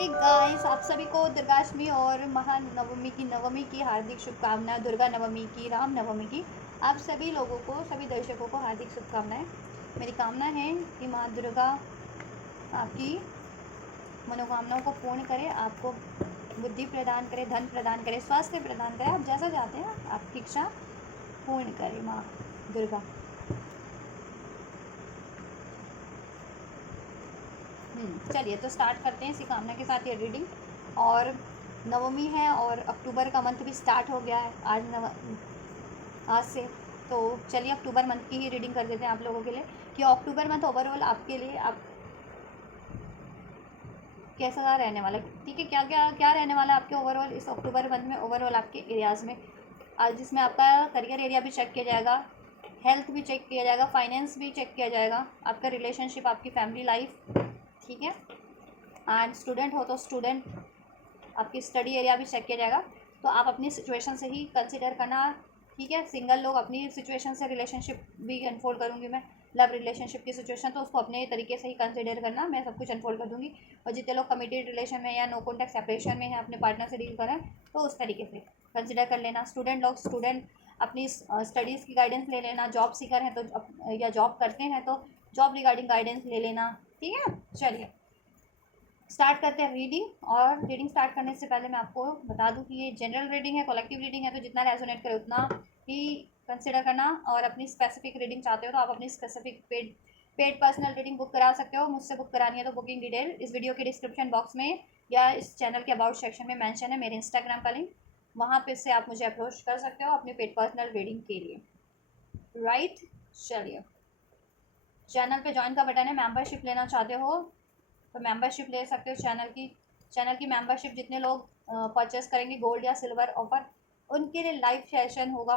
Hey guys, आप सभी को दुर्गाष्टमी और महानवमी की नवमी की हार्दिक शुभकामनाएं। दुर्गा नवमी की, राम नवमी की आप सभी लोगों को, सभी दर्शकों को हार्दिक शुभकामनाएं। मेरी कामना है कि माँ दुर्गा आपकी मनोकामनाओं को पूर्ण करे, आपको बुद्धि प्रदान करे, धन प्रदान करे, स्वास्थ्य प्रदान करे। आप जैसा चाहते हैं आपकी इच्छा पूर्ण करे माँ दुर्गा। चलिए तो स्टार्ट करते हैं इसी कामना के साथ ये रीडिंग। और नवमी है और अक्टूबर का मंथ भी स्टार्ट हो गया है आज से। तो चलिए अक्टूबर मंथ की ही रीडिंग कर देते हैं आप लोगों के लिए कि अक्टूबर मंथ ओवरऑल आपके लिए आप कैसा रहने वाला है। ठीक है, क्या क्या क्या रहने वाला है आपके ओवरऑल इस अक्टूबर मंथ में, ओवरऑल आपके एरियाज़ में। आज जिसमें आपका करियर एरिया भी चेक किया जाएगा, हेल्थ भी चेक किया जाएगा, फाइनेंस भी चेक किया जाएगा, आपका रिलेशनशिप, आपकी फैमिली लाइफ। ठीक है, एंड स्टूडेंट हो तो स्टूडेंट आपकी स्टडी एरिया भी चेक किया जाएगा। तो आप अपनी सिचुएशन से ही कंसिडर करना। ठीक है, सिंगल लोग अपनी सिचुएशन से रिलेशनशिप भी अनफोल्ड करूँगी मैं, लव रिलेशनशिप की सिचुएशन, तो उसको अपने तरीके से ही कंसिडर करना, मैं सब कुछ अनफोल्ड कर दूँगी। और जितने लोग कमिटेड रिलेशन में या नो कॉन्टैक्ट सेपरेशन में हैं, अपने पार्टनर से डील करें, तो उस तरीके से कंसिडर कर लेना। स्टूडेंट लोग, स्टूडेंट अपनी स्टडीज़ की गाइडेंस ले लेना। जॉब सीकर हैं तो या जॉब करते हैं तो जॉब रिगार्डिंग गाइडेंस ले लेना। ठीक है, चलिए स्टार्ट करते हैं रीडिंग। और रीडिंग स्टार्ट करने से पहले मैं आपको बता दूं कि ये जनरल रीडिंग है, कलेक्टिव रीडिंग है, तो जितना रेजोनेट करे उतना ही कंसिडर करना। और अपनी स्पेसिफिक रीडिंग चाहते हो तो आप अपनी specific paid personal reading book करा सकते हो। मुझसे बुक करानी है तो बुकिंग डिटेल इस वीडियो के डिस्क्रिप्शन बॉक्स में या इस चैनल के अबाउट सेक्शन में मैंशन है, मेरे इंस्टाग्राम का लिंक, वहाँ पे से आप मुझे अप्रोच कर सकते हो अपनी पेड पर्सनल रीडिंग के लिए। राइट, चलिए चैनल पे ज्वाइन का बटन है, मेंबरशिप लेना चाहते हो तो मेंबरशिप ले सकते हो। चैनल की मेंबरशिप जितने लोग परचेस करेंगे गोल्ड या सिल्वर ऑफर, उनके लिए लाइव सेशन होगा,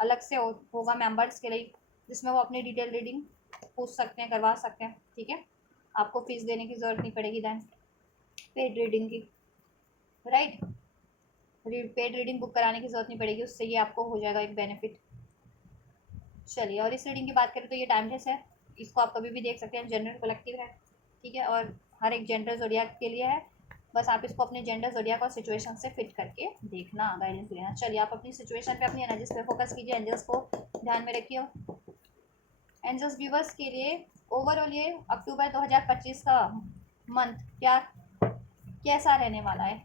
अलग से होगा मेंबर्स के लिए, जिसमें वो अपनी डिटेल रीडिंग पूछ सकते हैं, करवा सकते हैं। ठीक है, आपको फीस देने की ज़रूरत नहीं पड़ेगी दैन पेड रीडिंग की। राइट, पेड रीडिंग बुक कराने की ज़रूरत नहीं पड़ेगी, उससे ये आपको हो जाएगा एक बेनिफिट। चलिए, और इस रीडिंग की बात करें तो ये टाइमलेस है, इसको आप कभी भी देख सकते हैं। जनरल कलेक्टिव है, ठीक है, और हर एक जेंडर जोडियाक के लिए है। बस आप इसको अपने जेंडर जोडियाक और सिचुएशन से फिट करके देखना, गाइडेंस लेना। चलिए आप अपनी सिचुएशन पे, अपनी एनर्जीज पे फोकस कीजिए, एंजल्स को ध्यान में रखिए। एंजल्स व्यूवर्स के लिए ओवरऑल ये अक्टूबर 2025 का मंथ क्या कैसा रहने वाला है,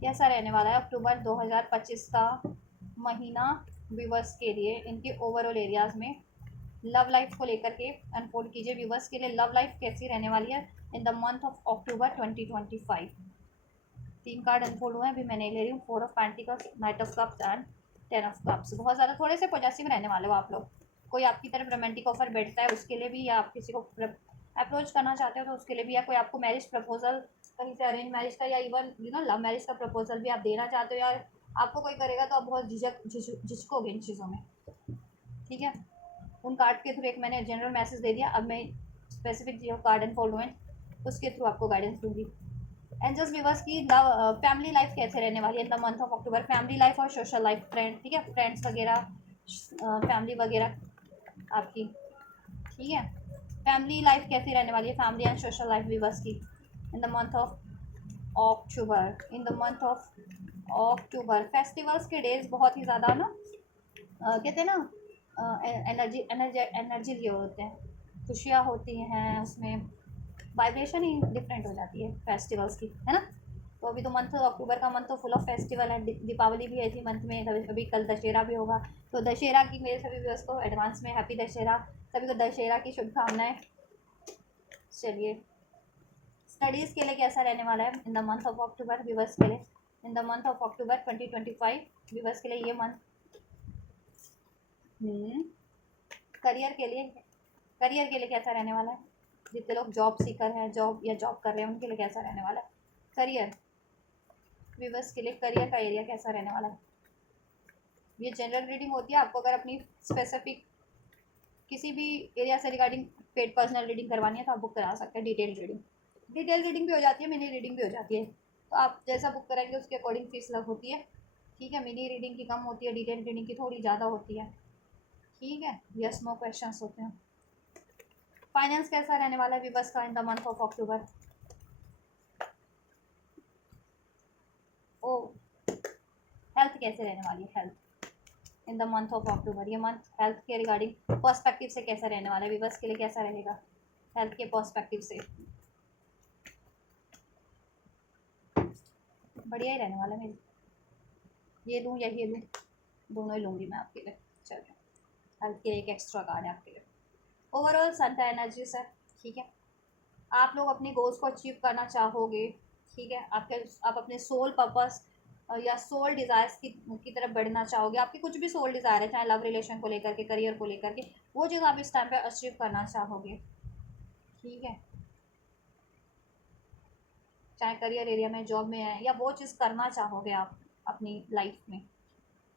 कैसा रहने वाला है अक्टूबर 2025 का महीना व्यूवर्स के लिए, इनके ओवरऑल एरियाज़ में लव लाइफ को लेकर के अनफोल्ड कीजिए। व्यूवर्स के लिए लव लाइफ कैसी रहने वाली है इन the month of October 2025। 3 card unfold हुए हैं, अभी मैं नहीं ले रही हूँ। 4 of pentacles, night of cups and 10 of cups. बहुत ज़्यादा थोड़े से पॉजिटिव रहने वाले हो आप लोग। कोई आपकी तरफ रोमांटिक ऑफर बैठता है उसके लिए भी, या आप किसी को अप्रोच करना चाहते हो तो उसके लिए भी, या कोई आपको मैरिज प्रपोजल कहीं से, अरेंज मैरिज का या इवन लव मैरिज का प्रपोजल भी आप देना चाहते हो, या आपको कोई करेगा तो आप बहुत झिझकोगे इन चीज़ों में। ठीक है, उन कार्ड के थ्रू एक मैंने जनरल मैसेज दे दिया, अब मैं स्पेसिफिक जो कार्ड एंड फोल्ड हुए उसके थ्रू आपको गाइडेंस दूंगी। एंजल्स व्यूवर्स की फैमिली लाइफ कैसे रहने वाली है इन the month of October. Family life और सोशल लाइफ, फ्रेंड, ठीक है, फ्रेंड्स वगैरह, फैमिली वगैरह आपकी। ठीक है, फैमिली लाइफ कैसी रहने वाली है, family and social life viewers की in the month of October. In the month of October festivals के डेज बहुत ही ज़्यादा ना, कहते हैं ना, एनर्जी एनर्जी एनर्जी लिए होते हैं, खुशियाँ होती हैं, उसमें वाइब्रेशन ही डिफरेंट हो जाती है फेस्टिवल्स की, है ना। तो अभी तो मंथ अक्टूबर का मंथ तो फुल ऑफ फेस्टिवल है। दीपावली भी है इसी मंथ में, अभी कल दशहरा भी होगा। तो दशहरा की मेरे सभी व्यूअर्स को एडवांस में हैप्पी दशहरा, सभी को दशहरा की शुभकामनाएं। चलिए, स्टडीज़ के लिए कैसा रहने वाला है इन the month of October viewers के लिए। इन the month of October 2025 viewers के लिए ये मंथ करियर के लिए कैसा रहने वाला है। जितने लोग जॉब सीकर हैं, जॉब या जॉब कर रहे हैं, उनके लिए कैसा रहने वाला है करियर। व्यूवर्स के लिए करियर का एरिया कैसा रहने वाला है। ये जनरल रीडिंग होती है, आपको अगर अपनी स्पेसिफिक किसी भी एरिया से रिगार्डिंग पेड पर्सनल रीडिंग करवानी है तो आप बुक करा सकते हैं। डिटेल रीडिंग भी हो जाती है, मिनी रीडिंग भी हो जाती है, तो आप जैसा बुक कराएंगे उसके अकॉर्डिंग फीस लग होती है। ठीक है, मिनी रीडिंग की कम होती है, डिटेल रीडिंग की थोड़ी ज़्यादा होती है। ठीक है, यस नो क्वेश्चंस होते हैं। फाइनेंस कैसा रहने वाला है व्यूवर्स का इन the month of October. Health कैसे रहने वाली है, health in the month of अक्टूबर, ये मंथ हेल्थ के रिगार्डिंग पर्सपेक्टिव से कैसा रहने वाला है, व्यूअर्स के लिए कैसा रहेगा हेल्थ के पर्सपेक्टिव से। बढ़िया ही रहने वाला है मेरी, ये लूँ या ये लूँ, दोनों ही लूँगी मैं आपके लिए। चलो हेल्थ के लिए एक एक्स्ट्रा कार्ड है आपके लिए। ओवरऑल सन का एनर्जीज है, ठीक है। आप लोग अपने गोल्स को अचीव करना चाहोगे, ठीक है। आप अपने सोल पर्पस या सोल डिज़ायर्स की तरफ बढ़ना चाहोगे। आपकी कुछ भी सोल डिज़ायर है, चाहे लव रिलेशन को लेकर के, करियर को लेकर के, वो चीज़ आप इस टाइम पे अचीव करना चाहोगे, ठीक है। चाहे करियर एरिया में, जॉब में है, या वो चीज़ करना चाहोगे आप अपनी लाइफ में,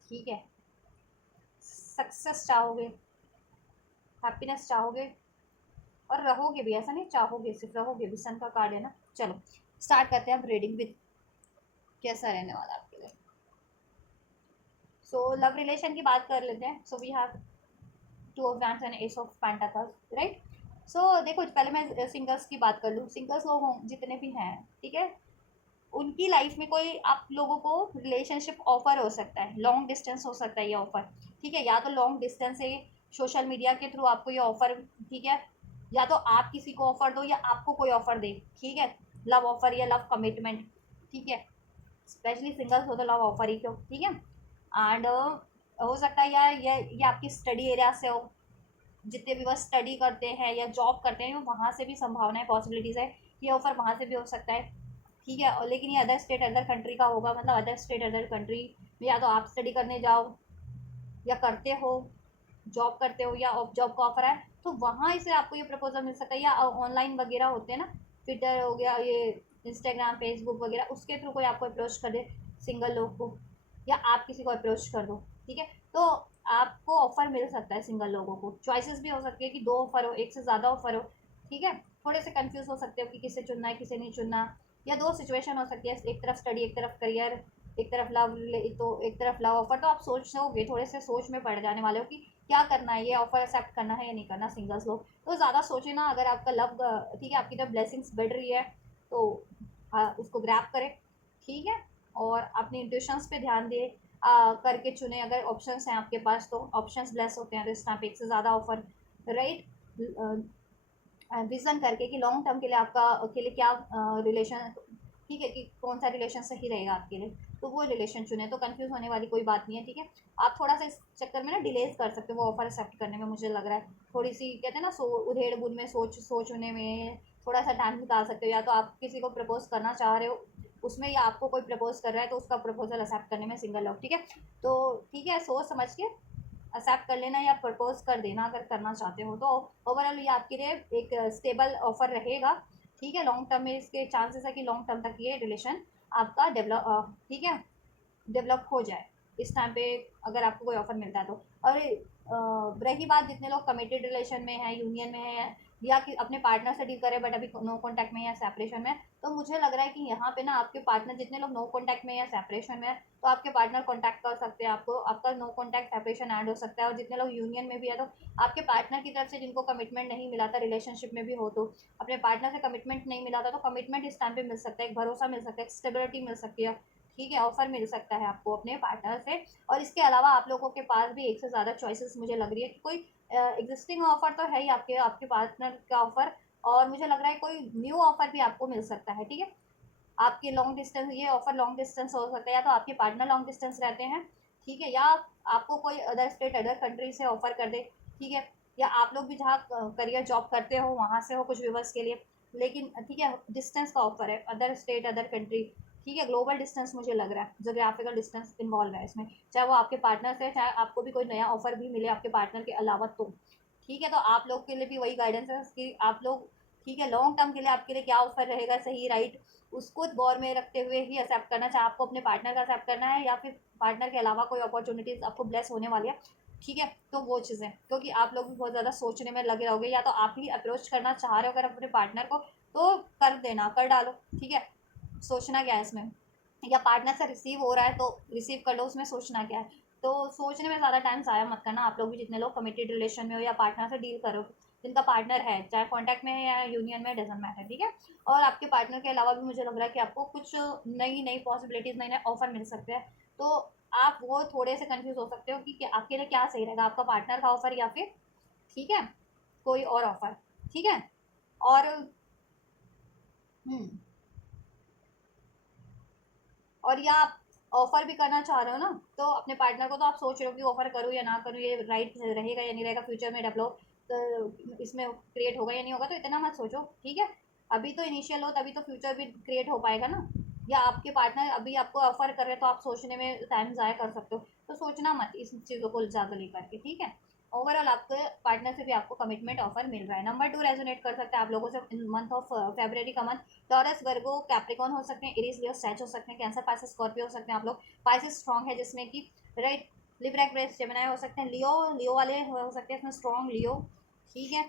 ठीक है। सक्सेस चाहोगे, हैप्पीनेस चाहोगे, और रहोगे भी, ऐसा नहीं चाहोगे सिर्फ, रहोगे भी। सन का कार्ड है ना। चलो स्टार्ट करते हैं अब रीडिंग विद, कैसा रहने वाला आपके लिए। सो लव रिलेशन की बात कर लेते हैं। So we have two of wands and ace of pentacles, right. So देखो पहले मैं सिंगल्स की बात कर लूँ। सिंगल्स लोग हों जितने भी हैं, ठीक है, उनकी लाइफ में कोई आप लोगों को रिलेशनशिप ऑफर हो सकता है, लॉन्ग डिस्टेंस हो सकता है ये ऑफर, ठीक है। या तो लॉन्ग डिस्टेंस है, सोशल मीडिया के थ्रू आपको ये ऑफर, ठीक है। या तो आप किसी को ऑफर दो या आपको कोई ऑफर दे, ठीक है। लव ऑफर या लव कमिटमेंट, ठीक है। स्पेशली सिंगल्स हो तो लव ऑफर ही क्यों, ठीक है। एंड हो सकता है यार ये आपकी स्टडी एरिया से हो, जितने भी बस स्टडी करते हैं या जॉब करते हैं, वहाँ से भी संभावना है, पॉसिबिलिटीज़ है, ये ऑफर वहाँ से भी हो सकता है, ठीक है। और लेकिन ये अदर स्टेट अदर कंट्री का होगा, मतलब अदर स्टेट अदर कंट्री में या तो आप स्टडी करने जाओ या करते हो, जॉब करते हो, या जॉब का ऑफर है तो वहाँ से आपको ये प्रपोजल मिल सकता है। या ऑनलाइन वगैरह होते हैं ना, ट्विटर हो गया, ये इंस्टाग्राम फेसबुक वगैरह, उसके थ्रू कोई आपको अप्रोच कर दे सिंगल लोग को, या आप किसी को अप्रोच कर दो, ठीक है। तो आपको ऑफर मिल सकता है सिंगल लोगों को। चॉइसेस भी हो सकती है कि 2 ऑफर हो, एक से ज़्यादा ऑफर हो, ठीक है। थोड़े से कंफ्यूज हो सकते हो कि किसे चुनना है किसे नहीं चुनना, या 2 सिचुएशन हो सकती है, एक तरफ स्टडी एक तरफ करियर, एक तरफ लव, तो एक तरफ लव ऑफर। तो आप सोचोगे, थोड़े से सोच में पड़ जाने वाले हो कि क्या करना है, ये ऑफर एक्सेप्ट करना है या नहीं करना। सिंगल्स लोग तो ज़्यादा सोचे ना, अगर आपका लव, ठीक है, आपकी तरफ ब्लेसिंग्स बढ़ रही है तो उसको ग्रैब करें, ठीक है। और अपनी इंट्यूशंस पे ध्यान दे करके चुने। अगर ऑप्शंस हैं आपके पास तो ऑप्शंस ब्लेस होते हैं, तो इस टाइम पे एक से ज़्यादा ऑफर, राइट, विजन करके कि लॉन्ग टर्म के लिए आपका के लिए क्या रिलेशन, ठीक है, कि कौन सा रिलेशन सही रहेगा आपके लिए, तो वो रिलेशन चुने। तो कंफ्यूज होने वाली कोई बात नहीं है, ठीक है। आप थोड़ा सा इस चक्कर में ना डिलेज कर सकते हो वो ऑफर एक्सेप्ट करने में, मुझे लग रहा है थोड़ी सी, कहते हैं ना, उधेड़ बुन में सोचने में थोड़ा सा टाइम निकाल सकते हो। या तो आप किसी को प्रपोज करना चाह रहे हो उसमें, या आपको कोई प्रपोज कर रहा है तो उसका प्रपोजल एक्सेप्ट करने में सिंगल लोग, ठीक है। तो ठीक है, सोच समझ के एक्सेप्ट कर लेना या प्रपोज कर देना अगर करना चाहते हो। तो ओवरऑल ये आपके लिए एक स्टेबल ऑफर रहेगा, ठीक है। लॉन्ग टर्म में इसके चांसेस है कि लॉन्ग टर्म तक ये रिलेशन आपका डेवलप, ठीक है, डेवलप हो जाए इस टाइम पे, अगर आपको कोई ऑफर मिलता है तो। और रही बात जितने लोग कमिटेड रिलेशन में है, यूनियन में है, या कि अपने पार्टनर से डील करें बट अभी नो कॉन्टैक्ट में या सेपरेशन में, तो मुझे लग रहा है कि यहाँ पे ना आपके पार्टनर, जितने लोग नो कॉन्टैक्ट में या सेपरेशन में है, तो आपके पार्टनर कॉन्टैक्ट कर सकते हैं आपको, आपका नो कॉन्टैक्ट सेपरेशन ऐड हो सकता है। और जितने लोग यूनियन में भी है तो आपके पार्टनर की तरफ से जिनको कमिटमेंट नहीं मिला था, रिलेशनशिप में भी हो तो अपने पार्टनर से कमिटमेंट नहीं मिला था, तो कमिटमेंट इस टाइम पे मिल सकता है, एक भरोसा मिल सकता है, एक स्टेबिलिटी मिल सकती है, ठीक है। ऑफर मिल सकता है आपको अपने पार्टनर से। और इसके अलावा आप लोगों के पास भी एक से ज़्यादा चॉइसेस मुझे लग रही है कि कोई एग्जिस्टिंग ऑफर तो है ही आपके आपके पार्टनर का ऑफर, और मुझे लग रहा है कोई न्यू ऑफर भी आपको मिल सकता है, ठीक है। आपके लॉन्ग डिस्टेंस, ये ऑफर लॉन्ग डिस्टेंस हो सकता है, या तो आपके पार्टनर लॉन्ग डिस्टेंस रहते हैं, ठीक है, या आपको कोई अदर स्टेट अदर कंट्री से ऑफर कर दे, ठीक है। या आप लोग भी जहाँ करियर जॉब करते हो वहाँ से हो कुछ व्यूवर्स के लिए, लेकिन ठीक है डिस्टेंस का ऑफर है, अदर स्टेट अदर कंट्री, ठीक है। ग्लोबल डिस्टेंस मुझे लग रहा है, जोग्राफिकल डिस्टेंस इन्वॉल्व है इसमें, चाहे वो आपके पार्टनर से, चाहे आपको भी कोई नया ऑफर भी मिले आपके पार्टनर के अलावा तो, ठीक है। तो आप लोग के लिए भी वही गाइडेंस है कि आप लोग, ठीक है, लॉन्ग टर्म के लिए आपके लिए क्या ऑफर रहेगा सही, राइट, उसको गौर में रखते हुए ही एक्सेप्ट करना, चाहे आपको अपने पार्टनर का एक्सेप्ट करना है या फिर पार्टनर के अलावा कोई अपॉर्चुनिटीज़ आपको ब्लेस होने वाली है, ठीक है। तो वो चीज़ें, क्योंकि आप लोग भी बहुत ज़्यादा सोचने में लगे रहोगे, या तो आप ही अप्रोच करना चाह रहे हो अगर अपने पार्टनर को, तो कर देना, कर डालो, ठीक है। सोचना क्या है इसमें, या पार्टनर से रिसीव हो रहा है तो रिसीव कर लो, उसमें सोचना क्या है। तो सोचने में ज़्यादा टाइम ज़ाया मत करना। आप लोग भी जितने लोग कमिटेड रिलेशन में हो या पार्टनर से डील करो, जिनका पार्टनर है, चाहे कॉन्टैक्ट में है या यूनियन में, डजंट मैटर, ठीक है। और आपके पार्टनर के अलावा भी मुझे लग रहा है कि आपको कुछ नई नई पॉसिबिलिटीज़, नए नए ऑफर मिल सकते हैं। तो आप वो थोड़े से कंफ्यूज हो सकते हो कि आपके लिए क्या सही रहेगा, आपका पार्टनर का ऑफर या फिर ठीक है कोई और ऑफर। ठीक है। और हम्म और या आप ऑफर भी करना चाह रहे हो ना, तो अपने पार्टनर को तो आप सोच रहे हो कि ऑफर करूँ या ना करूँ, ये राइट रहेगा या नहीं रहेगा, फ्यूचर में डेवलप इसमें क्रिएट होगा या नहीं होगा, तो इतना मत सोचो। ठीक है। अभी तो इनिशियल हो, तभी तो फ्यूचर भी क्रिएट हो पाएगा ना। या आपके पार्टनर अभी आपको ऑफर कर रहे हैं तो आप सोचने में टाइम ज़ाया कर सकते हो, तो सोचना मत इस चीज़ों को ज़्यादा लेकर के। ठीक है। ओवरऑल आपके पार्टनर से भी आपको कमिटमेंट ऑफर मिल रहा है। नंबर 2 रेजोनेट कर सकता है आप लोगों से मंथ ऑफ फेब्रवरी का मंथ। टॉरस, वर्गो, कैप्रिकॉन हो सकते हैं, एरीज, लियो, सैच हो सकते हैं, कैंसर, पाइसेस, स्कॉर्पियो हो सकते हैं आप लोग। पाइसेस स्ट्रॉन्ग है जिसमें कि राइट, लिब्रा, एक्वेरियस, जेमिनी हो सकते हैं। लियो, लियो वाले हो सकते हैं इसमें स्ट्रॉन्ग लियो। ठीक है।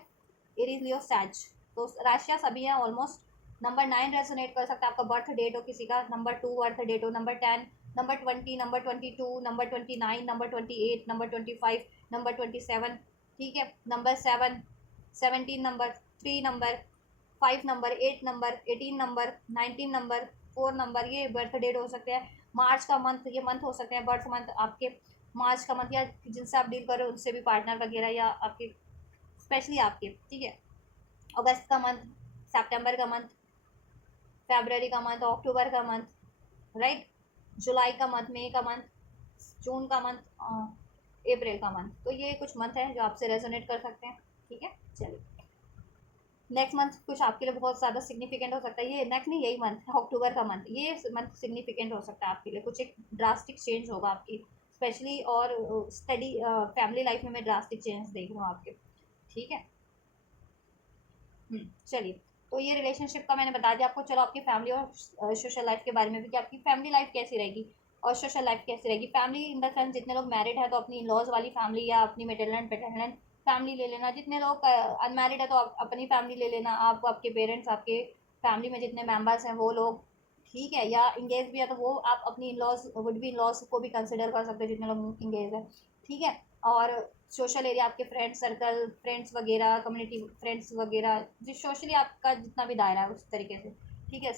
एरीज, लियो, सैच, तो राशियाँ सभी हैं ऑलमोस्ट। नंबर 9 रेजोनेट कर सकता है आपका बर्थ डेट हो किसी का, नंबर 2 बर्थ डेट हो, number 10, number 20, number 22, number 29, number 28, number 25, number 27। ठीक है। Number 7, 17 number, 3 number, 5 number, 8 number, 18 number, 19 number, 4 number, ये बर्थ डेट हो सकते हैं। मार्च का मंथ, ये मंथ हो सकते हैं बर्थ मंथ आपके, मार्च का मंथ, या जिनसे आप डील कर रहे हो उनसे भी, पार्टनर वगैरह या आपके, स्पेशली आपके। ठीक है। अगस्त का मंथ, सितंबर का मंथ, फरवरी का मंथ, अक्टूबर का मंथ, राइट, जुलाई का मंथ, मई का मंथ, जून का मंथ, अप्रैल का मंथ। तो ये कुछ मंथ हैं जो आपसे रेजोनेट कर सकते हैं। ठीक है। चलिए, नेक्स्ट मंथ कुछ आपके लिए बहुत ज़्यादा सिग्निफिकेंट हो सकता है। ये नेक्स्ट नहीं, यही मंथ, अक्टूबर का मंथ, ये मंथ सिग्निफिकेंट हो सकता है आपके लिए, कुछ एक ड्रास्टिक चेंज होगा आपकी, स्पेशली और स्टडी फैमिली लाइफ में मैं ड्रास्टिक चेंज देख रहा हूँ आपके। ठीक है। चलिए, तो ये रिलेशनशिप का मैंने बता दिया आपको। चलो आपकी फैमिली और सोशल लाइफ के बारे में भी, कि आपकी फैमिली लाइफ कैसी रहेगी और सोशल लाइफ कैसी रहेगी। फैमिली इन द सेंस, जितने लोग मैरिड है तो अपनी इन लॉज वाली फैमिली या अपनी मेटरनल एंड पैटर्नल फैमिली ले लेना। जितने लोग अनमैरिड है तो आप अपनी फैमिली ले लेना, आप आपके पेरेंट्स, आपके फैमिली में जितने मेम्बर्स हैं वो लोग। ठीक है। या इंगेज भी है तो वो आप अपनी in-laws, would be in-laws को भी कंसिडर कर सकते हो जितने लोग इंगेज है। ठीक है। और सोशल एरिया, आपके फ्रेंड सर्कल, फ्रेंड्स वगैरह, कम्युनिटी फ्रेंड्स वगैरह, जिस सोशली आपका जितना भी दायरा है उस तरीके से। ठीक है।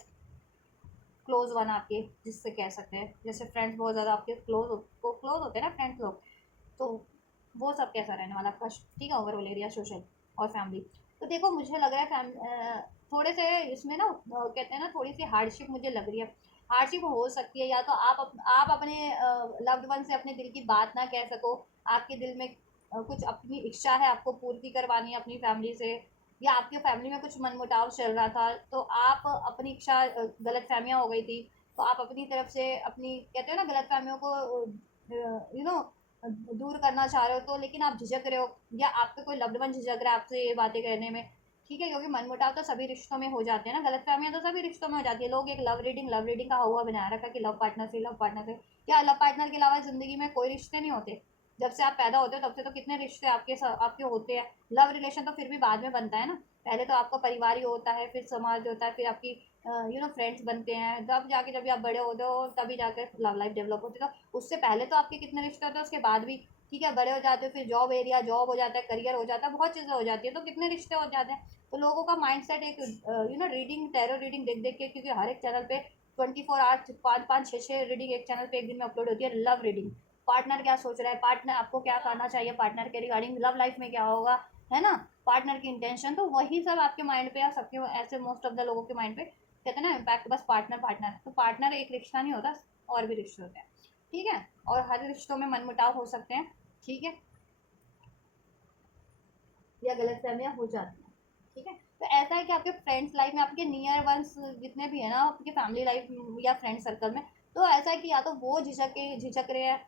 क्लोज वन आपके, जिससे कह सकते हैं, जैसे फ्रेंड्स बहुत ज़्यादा आपके क्लोज होते हैं ना फ्रेंड्स लोग, तो वो सब कैसा रहने वाला आपका। ठीक है। ओवरऑल एरिया, सोशल और फैमिली। तो देखो, मुझे लग रहा है थोड़े से इसमें ना कहते हैं ना, थोड़ी सी हार्डशिप मुझे लग रही है। हार्डशिप हो सकती है, या तो आप अपने लव्ड वन से अपने दिल की बात ना कह सको, आपके दिल में कुछ अपनी इच्छा है आपको पूर्ति करवानी है अपनी फैमिली से, या आपके फैमिली में कुछ मनमुटाव चल रहा था तो आप अपनी इच्छा, गलत फहमियाँ हो गई थी, तो आप अपनी तरफ से अपनी, कहते हो ना, गलत फहमियों को दूर करना चाह रहे हो, तो लेकिन आप झिझक रहे हो, या आपका कोई लव्ड वन झिझक रहा है आपसे ये बातें करने में। ठीक है। क्योंकि मनमुटाव तो सभी रिश्तों में हो जाते हैं ना, गलत फहमियाँ तो सभी रिश्तों में हो जाती है। लोग एक लव रीडिंग का हुआ बनाया रखा कि लव पार्टनर से, या लव पार्टनर के अलावा ज़िंदगी में कोई रिश्ते नहीं होते। जब से आप पैदा होते हो तब से तो कितने रिश्ते आपके होते हैं। लव रिलेशन तो फिर भी बाद में बनता है ना, पहले तो आपका परिवार ही होता है, फिर समाज होता है, फिर आपकी फ्रेंड्स बनते हैं, तब जाके जब आप बड़े होते हो तभी जाकर लव लाइफ डेवलप होती है। तो उससे पहले तो आपके कितने रिश्ते होते हैं, उसके बाद भी। ठीक है। बड़े हो जाते हो, फिर जॉब हो जाता है, करियर हो जाता है, बहुत चीज़ें हो जाती है, तो कितने रिश्ते हो जाते हैं। तो लोगों का माइंड सेट एक रीडिंग, टैरो रीडिंग देख देख के, क्योंकि हर एक चैनल पे 24 आवर्स, पाँच पाँच छः छः रीडिंग एक चैनल पे एक दिन में अपलोड होती है। लव रीडिंग, पार्टनर क्या सोच रहा है, पार्टनर आपको क्या करना चाहिए, पार्टनर के रिगार्डिंग लव लाइफ में क्या होगा, है ना, पार्टनर की इंटेंशन, तो वही सब आपके माइंड पे आ सकते हो। ऐसे मोस्ट ऑफ द लोगों के माइंड पे कहते हैं ना इम्पैक्ट, बस पार्टनर पार्टनर, तो पार्टनर एक रिश्ता नहीं होता, और भी रिश्ते होते हैं। ठीक है। और हर रिश्तों में मनमुटाव हो सकते हैं। ठीक है। या गलतफहमियां हो जाती हैं। ठीक है। तो ऐसा है कि आपके फ्रेंड्स लाइफ में, आपके नियर वंस जितने भी है ना आपके फैमिली लाइफ या फ्रेंड सर्कल में, तो ऐसा है कि या तो वो झिझक रहे हैं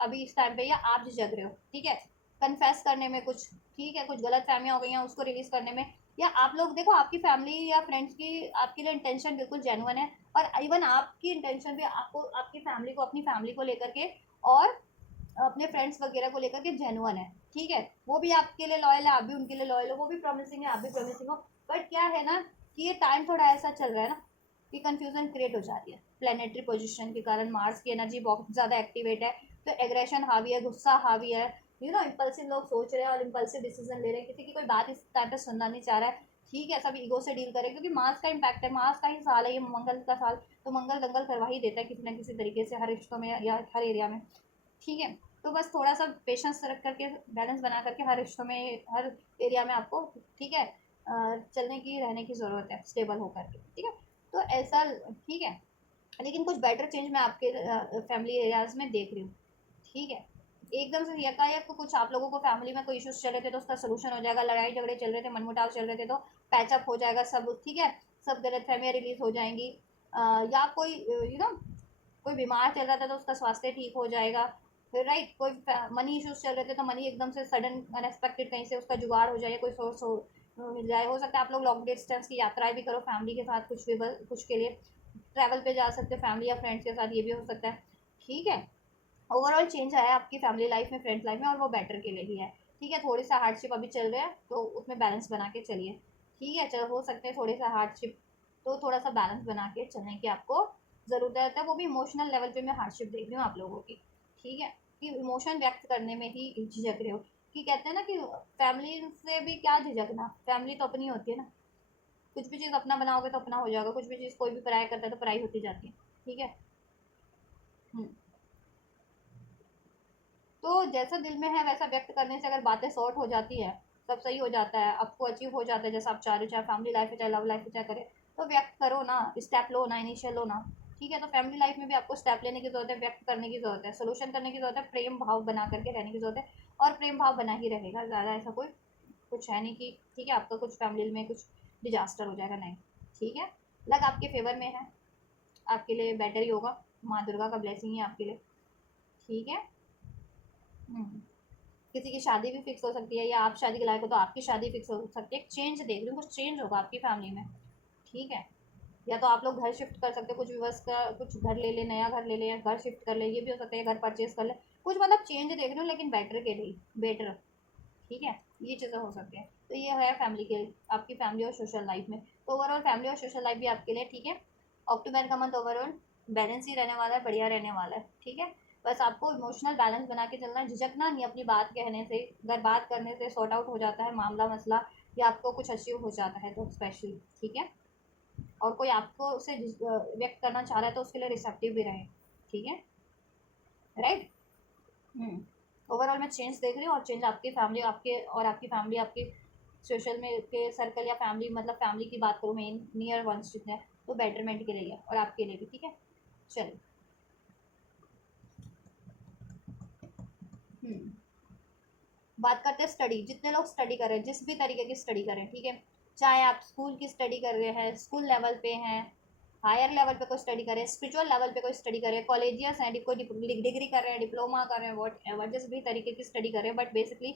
अभी इस टाइम पे, या आप झिझक रहे हो। ठीक है। कन्फेस करने में कुछ, ठीक है, कुछ गलत फहमियाँ हो गई हैं उसको रिलीज करने में, या आप लोग देखो, आपकी फैमिली या फ्रेंड्स की आपके लिए इंटेंशन बिल्कुल जेन्युइन है, और इवन आपकी इंटेंशन भी आपको, आपकी फैमिली को, अपनी फैमिली को लेकर के और अपने फ्रेंड्स वगैरह को लेकर के जेन्युइन है। ठीक है। वो भी आपके लिए लॉयल है, आप भी उनके लिए लॉयल हो, वो भी प्रॉमिसिंग है, आप भी प्रॉमिसिंग हो। बट क्या है ना, कि ये टाइम थोड़ा ऐसा चल रहा है ना कि कंफ्यूजन क्रिएट हो जाती है। प्लानिटरी पोजीशन के कारण मार्स की एनर्जी बहुत ज़्यादा एक्टिवेट है, तो एग्रेशन हावी है, गुस्सा हावी है, इंपल्सिव लोग सोच रहे हैं और इंपल्सिव डिसीजन ले रहे हैं, किसी की कोई बात इस टाइम पे सुनना नहीं चाह रहा है। ठीक है, सब ईगो से डील करें, क्योंकि मास का इम्पैक्ट है, मास का ही साल है ये, मंगल का साल, तो मंगल दंगल करवा ही देता है किसी ना किसी तरीके से हर रिश्तों में या हर एरिया में। ठीक है, तो बस थोड़ा सा पेशेंस रख करके, बैलेंस बना करके हर रिश्तों में, हर एरिया में आपको, ठीक है, चलने की, रहने की ज़रूरत है, स्टेबल होकर के। ठीक है, तो ऐसा, ठीक है, लेकिन कुछ बेटर चेंज मैं आपके फैमिली एरियाज में देख रही हूँ। ठीक है, एकदम से यकायक कुछ आप लोगों को फैमिली में कोई इश्यूज चल रहे थे तो उसका सोल्यूशन हो जाएगा, लड़ाई झगड़े चल रहे थे, मनमुटाव चल रहे थे तो पैचअप हो जाएगा सब। ठीक है, सब गलत फहमियाँ रिलीज हो जाएंगी, या कोई कोई बीमार चल रहा था तो उसका स्वास्थ्य ठीक हो जाएगा, फिर राइट, कोई मनी इश्यूज चल रहे थे तो मनी एकदम से सडन अनएक्सपेक्टेड कहीं से उसका जुगाड़ हो जाए, कोई सोर्स हो मिल जाए। हो सकता है आप लोग लॉन्ग डिस्टेंस की यात्राएं भी करो फैमिली के साथ, कुछ भी कुछ के लिए ट्रैवल पे जा सकते हैं फैमिली या फ्रेंड्स के साथ, ये भी हो सकता है। ठीक है, ओवरऑल चेंज आया आपकी फैमिली लाइफ में, फ्रेंड्स लाइफ में, और वो बेटर के लिए ही है। ठीक है, थोड़ी सा हार्डशिप अभी चल रहा है तो उसमें बैलेंस बना के चलिए। ठीक है, चलो, हो सकते हैं थोड़े सा हार्डशिप, तो थोड़ा सा बैलेंस बना के चलने की आपको ज़रूरत है, वो भी इमोशनल लेवल पे मैं हार्डशिप देख रही हूँ आप लोगों की। ठीक है, कि इमोशन व्यक्त करने में ही झिझक रहे हो, कि कहते हैं ना कि फैमिली से भी क्या झिझकना, फैमिली तो अपनी होती है ना, कुछ भी चीज़ अपना बनाओगे तो अपना हो जाएगा, कुछ भी चीज़ कोई भी पराया करता है तो पराई होती जाती है। ठीक है। हम्म। तो जैसा दिल में है वैसा व्यक्त करने से अगर बातें सॉर्ट हो जाती है, सब सही हो जाता है, आपको अचीव हो जाता है जैसा आप चाह रहे हो, चाहे फैमिली लाइफ है, चाहे लव लाइफ है, चाहे करें, तो व्यक्त करो ना, स्टेप लो ना, इनिशियल लो ना। ठीक है, तो फैमिली लाइफ में भी आपको स्टेप लेने की जरूरत है, व्यक्त करने की जरूरत है, सोल्यूशन करने की जरूरत है, प्रेम भाव बना करके रहने की जरूरत है, और प्रेम भाव बना ही रहेगा, ज़्यादा ऐसा कोई कुछ है नहीं कि ठीक है आपका कुछ फैमिली में कुछ डिजास्टर हो जाएगा, नहीं। ठीक है, लग आपके फेवर में है, आपके लिए बेटर ही होगा, माँ दुर्गा का ब्लेसिंग है आपके लिए। ठीक है। हम्म। किसी की शादी भी फिक्स हो सकती है, या आप शादी के लायक हो तो आपकी शादी फिक्स हो सकती है, एक चेंज देख रही हूँ, कुछ चेंज होगा आपकी फैमिली में। ठीक है, या तो आप लोग घर शिफ्ट कर सकते हो, कुछ व्यवस्था का कुछ घर ले ले, नया घर ले ले, या घर शिफ्ट कर ले, ये भी हो सकता है, घर परचेज कर ले, कुछ मतलब चेंज देख रही हूँ लेकिन बेटर के लिए, बेटर। ठीक है, ये चीज़ें हो सकती हैं, तो ये है फैमिली के, आपकी फैमिली और सोशल लाइफ में। तो ओवरऑल फैमिली और सोशल लाइफ भी आपके लिए ठीक है। अक्टूबर का मंथ ओवरऑल बैलेंस ही रहने वाला है, बढ़िया रहने वाला है। ठीक है, बस आपको इमोशनल बैलेंस बना के चलना है, झिझकना नहीं अपनी बात कहने से, अगर बात करने से सॉर्ट आउट हो जाता है मामला मसला, या आपको कुछ अचीव हो जाता है तो स्पेशली। ठीक है, और कोई आपको उसे व्यक्त करना चाह रहा है तो उसके लिए रिसेप्टिव भी रहे। ठीक है, राइट। ओवरऑल मैं चेंज देख रही हूँ, और चेंज आपकी फैमिली, आपके और आपकी फैमिली, आपकी सोशल में के सर्कल या फैमिली, मतलब फैमिली की बात करूँ, मेन नियर वंस जितने हैं, तो बेटरमेंट के लिए है और आपके लिए भी। ठीक है, चलिए। हम्म। बात करते हैं स्टडी, जितने लोग स्टडी कर रहे हैं, जिस भी तरीके की स्टडी करें, ठीक है, चाहे आप स्कूल की स्टडी कर रहे हैं, स्कूल लेवल पे हैं, हायर लेवल पे कोई स्टडी करे, स्पिरिचुअल लेवल पे कोई स्टडी करे, कॉलेजियस हैं, कोई डिग्री कर रहे हैं, डिप्लोमा कर रहे हैं, वॉट एवर, जिस भी तरीके की स्टडी कर रहे हैं, बट बेसिकली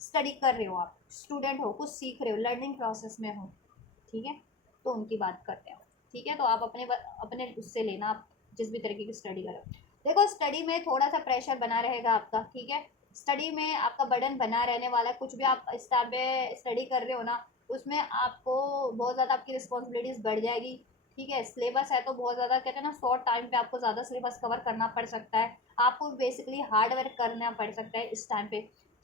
स्टडी कर रहे हो, आप स्टूडेंट हो, कुछ सीख रहे हो, लर्निंग प्रोसेस में हो। ठीक है, तो उनकी बात करते हैं। ठीक है, तो आप अपने अपने उससे लेना, आप जिस भी तरीके की स्टडी करो। देखो, स्टडी में थोड़ा सा प्रेशर बना रहेगा आपका। ठीक है, स्टडी में आपका बर्डन बना रहने वाला है, कुछ भी आप इस टाइम पे स्टडी कर रहे हो ना, उसमें आपको बहुत ज़्यादा आपकी रिस्पॉन्सिबिलिटीज़ बढ़ जाएगी। ठीक है, सिलेबस है तो बहुत ज़्यादा, कहते हैं ना, शॉर्ट टाइम पे आपको ज़्यादा सिलेबस कवर करना पड़ सकता है, आपको बेसिकली हार्ड वर्क करना पड़ सकता है इस टाइम पे।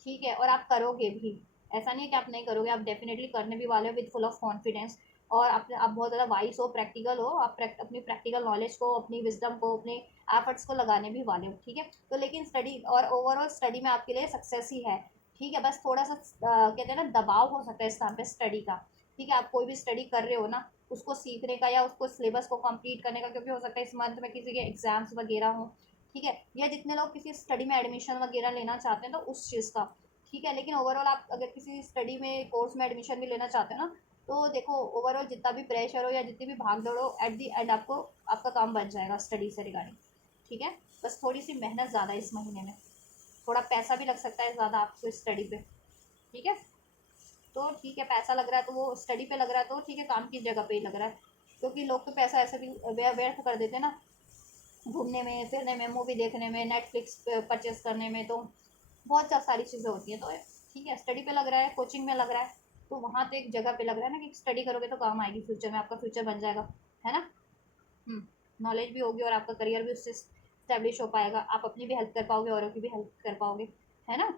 ठीक है, और आप करोगे भी, ऐसा नहीं है कि आप नहीं करोगे, आप डेफिनेटली करने भी वाले हो विद फुल ऑफ कॉन्फिडेंस। और अपने आप बहुत ज़्यादा वाइस हो, प्रैक्टिकल हो, आप अपनी प्रैक्टिकल नॉलेज को, अपनी विजडम को, अपने एफर्ट्स को लगाने भी वाले हो। ठीक है, तो लेकिन स्टडी और ओवरऑल स्टडी में आपके लिए सक्सेस ही है। ठीक है, बस थोड़ा सा कहते हैं ना, दबाव हो सकता है इस टाइम पे स्टडी का। ठीक है, आप कोई भी स्टडी कर रहे हो ना, उसको सीखने का या उसको सिलेबस को कंप्लीट करने का, क्योंकि हो सकता है इस मंथ में किसी के एग्जाम्स वगैरह हो। ठीक है, या जितने लोग किसी स्टडी में एडमिशन वगैरह लेना चाहते हैं तो उस चीज़ का। ठीक है, लेकिन ओवरऑल आप अगर किसी स्टडी में कोर्स में एडमिशन भी लेना चाहते हो ना, तो देखो, ओवरऑल जितना भी प्रेशर हो या जितनी भी भाग दौड़ हो, एट दी एंड आपको आपका काम बन जाएगा स्टडी से रिगार्डिंग। ठीक है, बस थोड़ी सी मेहनत ज़्यादा इस महीने में, थोड़ा पैसा भी लग सकता है ज़्यादा आपको स्टडी पे। ठीक है, तो ठीक है, पैसा लग रहा है तो वो स्टडी पे लग रहा है तो ठीक है, काम की जगह पे ही लग रहा है, क्योंकि लोग तो पैसा ऐसे भी व्यर्थ कर देते हैं ना, घूमने में, फिरने में, मूवी देखने में, नेटफ्लिक्स परचेस करने में, तो बहुत सारी चीज़ें होती हैं। तो ठीक है, स्टडी पे लग रहा है, कोचिंग में लग रहा है, तो वहाँ तो एक जगह पे लग रहा है ना कि स्टडी करोगे तो काम आएगी फ्यूचर में, आपका फ्यूचर बन जाएगा, है ना। नॉलेज भी होगी और आपका करियर भी उससे स्टैब्लिश हो पाएगा, आप अपनी भी हेल्प कर पाओगे, औरों की भी हेल्प कर पाओगे, है ना।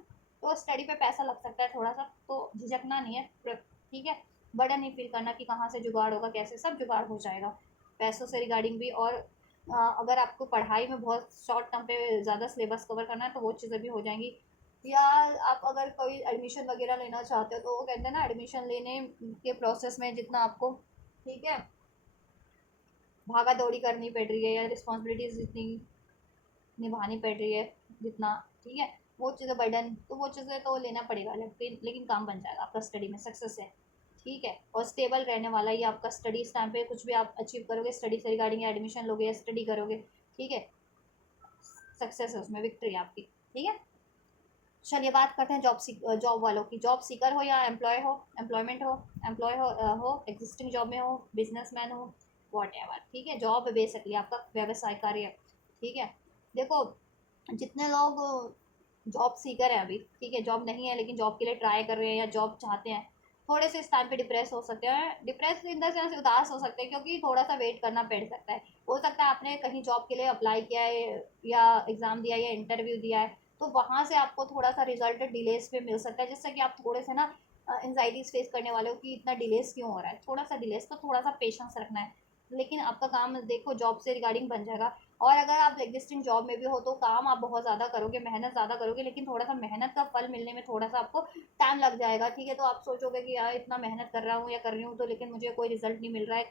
तो स्टडी पे पैसा लग सकता है थोड़ा सा, तो झिझकना नहीं है। ठीक है, बर्डन नहीं फील करना कि कहाँ से जुगाड़ होगा, कैसे, सब जुगाड़ हो जाएगा पैसों से रिगार्डिंग भी। और अगर आपको पढ़ाई में बहुत शॉर्ट टर्म पे ज़्यादा सिलेबस कवर करना है तो वो चीज़ें भी हो जाएंगी। या आप अगर कोई एडमिशन वगैरह लेना चाहते हो तो वो कहते हैं ना, एडमिशन लेने के प्रोसेस में जितना आपको, ठीक है, भागा दौड़ी करनी पड़ रही है या रिस्पॉन्सिबिलिटीज जितनी निभानी पड़ रही है जितना, ठीक है, वो चीज़ें बर्डन, तो वो चीज़ें तो लेना पड़ेगा, लेकिन काम बन जाएगा आपका, स्टडी में सक्सेस है, ठीक है। और स्टेबल रहने वाला ये आपका स्टडी, इस टाइम पे कुछ भी आप अचीव करोगे स्टडी से रिगार्डिंग, एडमिशन लोगे या स्टडी करोगे, ठीक है, सक्सेस है उसमें, विक्ट्री आपकी, ठीक है। चलिए बात करते हैं जॉब वालों की। जॉब सीकर हो या एम्प्लॉयमेंट हो, हो एग्जिस्टिंग जॉब में हो, बिजनेसमैन हो, वॉट एवर, ठीक है, जॉब बेसिकली आपका व्यवसाय कार्य, ठीक है। देखो, जितने लोग जॉब सीकर है अभी, ठीक है, जॉब नहीं है लेकिन जॉब के लिए ट्राई कर रहे हैं या जॉब चाहते हैं, थोड़े से इस टाइम पे डिप्रेस हो सकते हैं, डिप्रेस इन द सेंस उदास हो सकते हैं, क्योंकि थोड़ा सा वेट करना पड़ सकता है। हो सकता है आपने कहीं जॉब के लिए अप्लाई किया है या एग्ज़ाम दिया है या इंटरव्यू दिया है, तो वहाँ से आपको थोड़ा सा रिजल्ट डिलेस पे मिल सकता है, जिससे कि आप थोड़े से ना एंजाइटीज फेस करने वाले हो कि इतना डिलेस क्यों हो रहा है, थोड़ा सा डिलेस, तो थोड़ा सा पेशेंस रखना है, लेकिन आपका काम देखो जॉब से रिगार्डिंग बन जाएगा। और अगर आप एग्जिस्टिंग जॉब में भी हो तो काम आप बहुत ज़्यादा करोगे, मेहनत ज़्यादा करोगे, लेकिन थोड़ा सा मेहनत का फल मिलने में थोड़ा सा आपको टाइम लग जाएगा, ठीक है। तो आप सोचोगे कि यार इतना मेहनत कर रहा हूँ या कर रही हूँ तो लेकिन मुझे कोई रिजल्ट नहीं मिल रहा है,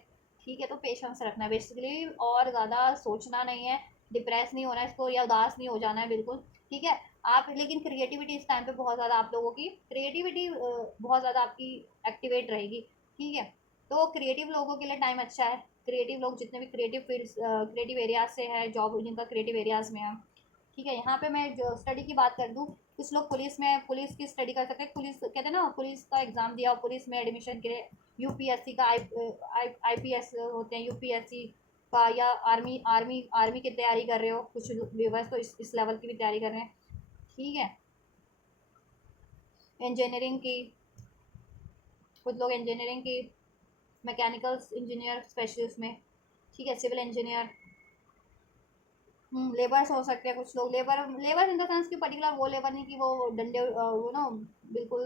ठीक है। तो पेशेंस रखना है बेसिकली, और ज़्यादा सोचना नहीं है, डिप्रेस नहीं होना है इसको, या उदास नहीं हो जाना है बिल्कुल, ठीक है। आप लेकिन क्रिएटिविटी इस टाइम पे बहुत ज़्यादा, आप लोगों की क्रिएटिविटी बहुत ज़्यादा आपकी एक्टिवेट रहेगी, ठीक है। तो क्रिएटिव लोगों के लिए टाइम अच्छा है, क्रिएटिव लोग जितने भी क्रिएटिव फील्ड्स, क्रिएटिव एरियाज से है, जॉब जिनका क्रिएटिव एरियाज में है, ठीक है। यहाँ पे मैं जो स्टडी की बात कर दूँ, कुछ लोग पुलिस में, पुलिस की स्टडी कर सकते हैं, पुलिस कहते हैं ना, पुलिस का एग्ज़ाम दिया और पुलिस में एडमिशन के लिए, यूपीएससी का आईपीएस होते हैं, यूपीएससी का, या आर्मी आर्मी आर्मी की तैयारी कर रहे हो, कुछ व्यूवर्स तो इस लेवल की भी तैयारी कर रहे हैं, ठीक है। इंजीनियरिंग की, कुछ लोग इंजीनियरिंग की, मैकेनिकल इंजीनियर स्पेशलिस्ट में, ठीक है, सिविल इंजीनियर, लेबर्स हो सकते हैं कुछ लोग, लेबर इन द सेंस कि पर्टिकुलर वो लेबर नहीं कि वो डंडे वो ना बिल्कुल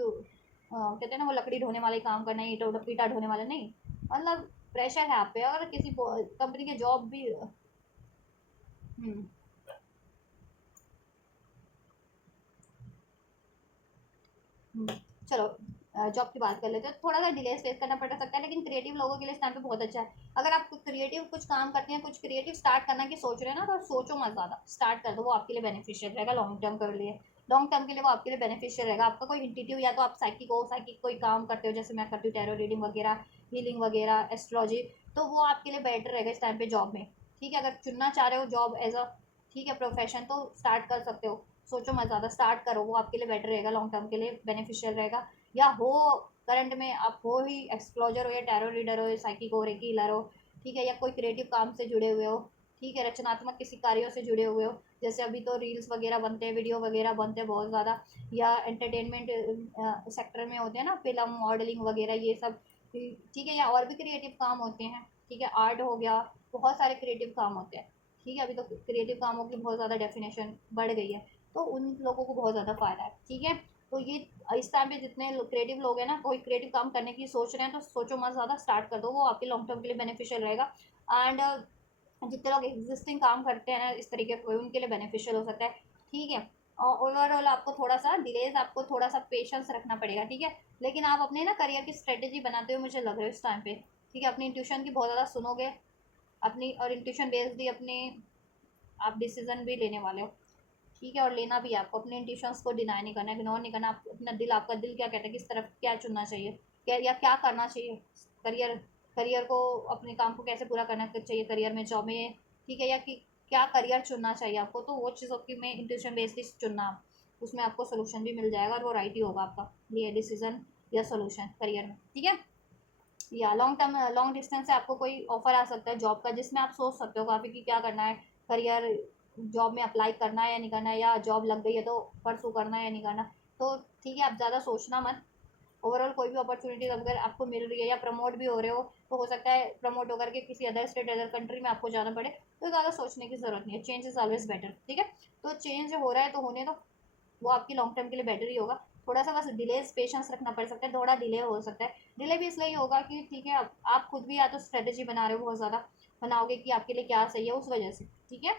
कहते हैं ना वो लकड़ी ढोने वाले काम करना है, ईटा ईटा ढोने वाले नहीं, मतलब प्रेशर है आप पे, अगर किसी कंपनी के जॉब भी, हम्म, चलो जॉब की बात कर लेते हैं, थोड़ा सा डिले फेस करना पड़ सकता है, लेकिन क्रिएटिव लोगों के लिए इस टाइम पे बहुत अच्छा है। अगर आप क्रिएटिव कुछ काम करते हैं, कुछ क्रिएटिव स्टार्ट करना की सोच रहे हैं ना, तो सोचो मत ज़्यादा, स्टार्ट कर दो, वो आपके लिए बेनिफिशियल रहेगा लॉन्ग टर्म के लिए, लॉन्ग टर्म के लिए वो आपके लिए बेनिफिशियल रहेगा। आपका कोई इंटीट्यू, या तो आप साइकिक कोई काम करते हो, जैसे मैं करती हूँ टैरो रीडिंग वगैरह, हीलिंग वगैरह, एस्ट्रोलॉजी, तो वो आपके लिए बेटर रहेगा इस टाइम पे जॉब में, ठीक है। अगर चुनना चाह रहे हो जॉब एज अ, ठीक है, प्रोफेशन, तो स्टार्ट कर सकते हो, सोचो मत ज़्यादा, स्टार्ट करो, वो आपके लिए बेटर रहेगा, लॉन्ग टर्म के लिए बेनिफिशियल रहेगा। या हो करंट में आप हो ही एक्सप्लोजर हो, या टैरो रीडर हो, या साइकिक हो, रेकी हीलर हो, ठीक है, या कोई क्रिएटिव काम से जुड़े हुए हो, ठीक है, रचनात्मक किसी कार्यों से जुड़े हुए हो, जैसे अभी तो रील्स वगैरह बनते हैं, वीडियो वगैरह बनते हैं बहुत ज़्यादा, या एंटरटेनमेंट सेक्टर में होते हैं ना, फिल्म मॉडलिंग वगैरह ये सब, ठीक है, या और भी क्रिएटिव काम होते हैं, ठीक है, आर्ट हो गया, बहुत सारे क्रिएटिव काम होते हैं, ठीक है। अभी तो क्रिएटिव कामों की बहुत ज़्यादा डेफिनेशन बढ़ गई है, तो उन लोगों को बहुत ज़्यादा फ़ायदा है, ठीक है। तो ये इस टाइम पे जितने क्रिएटिव लोग हैं ना, कोई क्रिएटिव काम करने की सोच रहे हैं, तो सोचो मत ज़्यादा, स्टार्ट कर दो, वो आपके लॉन्ग टर्म के लिए बेनिफिशियल रहेगा। एंड जितने लोग एग्जिस्टिंग काम करते हैं ना इस तरीके को, उनके लिए बेनिफिशियल हो सकता है, ठीक है। और ओवरऑल आपको थोड़ा सा डिलेज, आपको थोड़ा सा पेशेंस रखना पड़ेगा, ठीक है। लेकिन आप अपने ना करियर की स्ट्रेटेजी बनाते हुए मुझे लग रहे हो इस टाइम पे, ठीक है, अपनी इंट्यूशन की बहुत ज़्यादा सुनोगे अपनी, और इंट्यूशन बेस्ड ही अपनी आप डिसीजन भी लेने वाले हो, ठीक है। और लेना भी है आपको, अपने इंट्यूशंस को डिनाई नहीं करना, इग्नोर नहीं करना, आप अपना दिल, आपका दिल क्या कहता है, किस तरफ क्या चुनना चाहिए, क्या या क्या करना चाहिए, करियर करियर को, अपने काम को कैसे पूरा करना चाहिए करियर में, जॉब में, ठीक है, या कि क्या करियर चुनना चाहिए आपको, तो वो चीज़ों की में इंट्यूशन बेस्ड चुनना आप, उसमें आपको सोल्यूशन भी मिल जाएगा, और वो राइट ही होगा आपका ये डिसीजन या सोल्यूशन करियर में, ठीक है। या लॉन्ग टर्म, लॉन्ग डिस्टेंस से आपको कोई ऑफर आ सकता है जॉब का, जिसमें आप सोच सकते हो काफ़ी कि क्या करना है, करियर जॉब में अप्लाई करना है या नहीं करना है, या जॉब लग गई है तो परसू करना है या नहीं करना, तो ठीक है, आप ज़्यादा सोचना मत। ओवरऑल कोई भी अपॉर्चुनिटी अगर आपको मिल रही है, या प्रमोट भी हो रहे हो, तो हो सकता है प्रमोट होकर के किसी अदर स्टेट, अदर कंट्री में आपको जाना पड़े, तो ज़्यादा सोचने की ज़रूरत नहीं है, चेंज इज़ ऑलवेज बेटर, ठीक है। तो चेंज हो रहा है तो होने दो, वो आपकी लॉन्ग टर्म के लिए बेटर ही होगा, थोड़ा सा बस डिले, पेशेंस रखना पड़ सकता है, थोड़ा डिले हो सकता है। डिले भी इसलिए होगा कि ठीक है, आप खुद भी या तो स्ट्रेटेजी बना रहे हो, बहुत ज़्यादा बनाओगे कि आपके लिए क्या सही है, उस वजह से, ठीक है।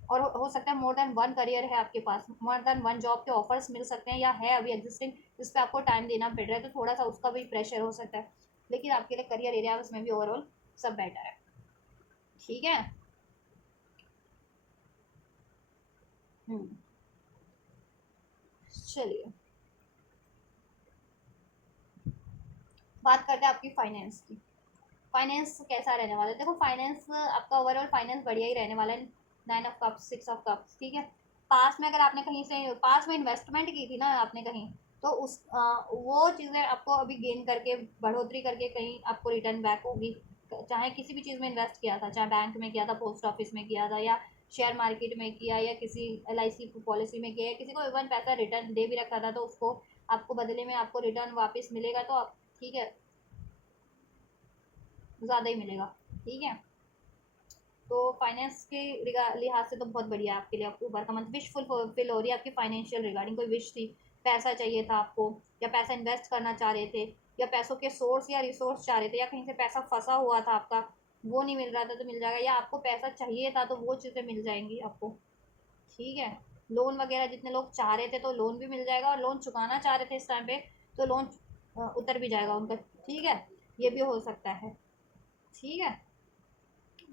और हो सकता है मोर देन वन करियर है आपके पास, मोर देन वन जॉब के ऑफर्स मिल सकते हैं या है अभी एग्जिस्टिंग, जिस पे आपको टाइम देना पड़ रहा है, तो थोड़ा सा उसका भी प्रेशर हो सकता है। लेकिन आपके लिए करियर एरिया उसमें भी ओवरऑल सब बेटर है, ठीक है। हम्म। चलिए बात करते हैं आपकी फाइनेंस की। फाइनेंस कैसा रहने वाला है? देखो फाइनेंस आपका ओवरऑल फाइनेंस बढ़िया ही रहने वाला है। 9 ऑफ कप्स, 6 ऑफ कप्स, ठीक है। पास में अगर आपने कहीं से पास में इन्वेस्टमेंट की थी ना आपने कहीं, तो उस वो चीज़ें आपको अभी गेन करके, बढ़ोतरी करके कहीं आपको रिटर्न बैक होगी। चाहे किसी भी चीज़ में इन्वेस्ट किया था, चाहे बैंक में किया था, पोस्ट ऑफिस में किया था, या शेयर मार्केट में किया, या किसी LIC पॉलिसी में किया, या किसी को इवन पैसा रिटर्न दे भी रखा था, तो उसको आपको बदले में आपको रिटर्न वापस मिलेगा, तो ठीक है, ज़्यादा ही मिलेगा, ठीक है। तो फाइनेंस के लिहाज से तो बहुत बढ़िया है आपके लिए। अक्टूबर का मंथ विश फुलफिल हो रही है आपकी फाइनेंशियल रिगार्डिंग। कोई विश थी, पैसा चाहिए था आपको, या पैसा इन्वेस्ट करना चाह रहे थे, या पैसों के सोर्स या रिसोर्स चाह रहे थे, या कहीं से पैसा फंसा हुआ था आपका, वो नहीं मिल रहा था तो मिल जाएगा, या आपको पैसा चाहिए था तो वो चीज़ें मिल जाएंगी आपको, ठीक है। लोन वगैरह जितने लोग चाह रहे थे तो लोन भी मिल जाएगा, और लोन चुकाना चाह रहे थे इस टाइम पे तो लोन उतर भी जाएगा उनका, ठीक है। ये भी हो सकता है, ठीक है।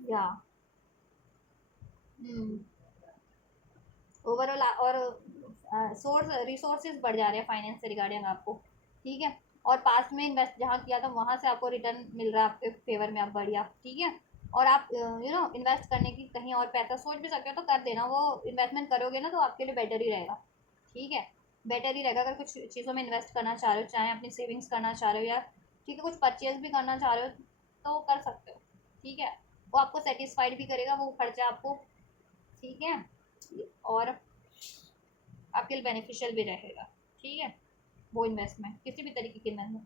या हम्म। ओवरऑल और सोर्स रिसोर्सेज बढ़ जा रहे हैं फाइनेंस से रिगार्डिंग आपको, ठीक है। और पास में इन्वेस्ट जहाँ किया था वहाँ से आपको रिटर्न मिल रहा है आपके फेवर में, आप बढ़िया, ठीक है। और आप इन्वेस्ट करने की कहीं और पैसा सोच भी सकते हो तो कर देना, वो इन्वेस्टमेंट करोगे ना तो आपके लिए बेटर ही रहेगा, ठीक है। बेटर ही रहेगा अगर कुछ चीज़ों में इन्वेस्ट करना चाह रहे हो, चाहे अपनी सेविंग्स करना चाह रहे हो, या ठीक है कुछ परचेज भी करना चाह रहे हो तो कर सकते हो, ठीक है। वो आपको सेटिस्फाइड भी करेगा वो खर्चा आपको, ठीक है। और आपके लिए बेनिफिशियल भी रहेगा, ठीक है। वो इन्वेस्टमेंट किसी भी तरीके की इन्वेस्टमेंट,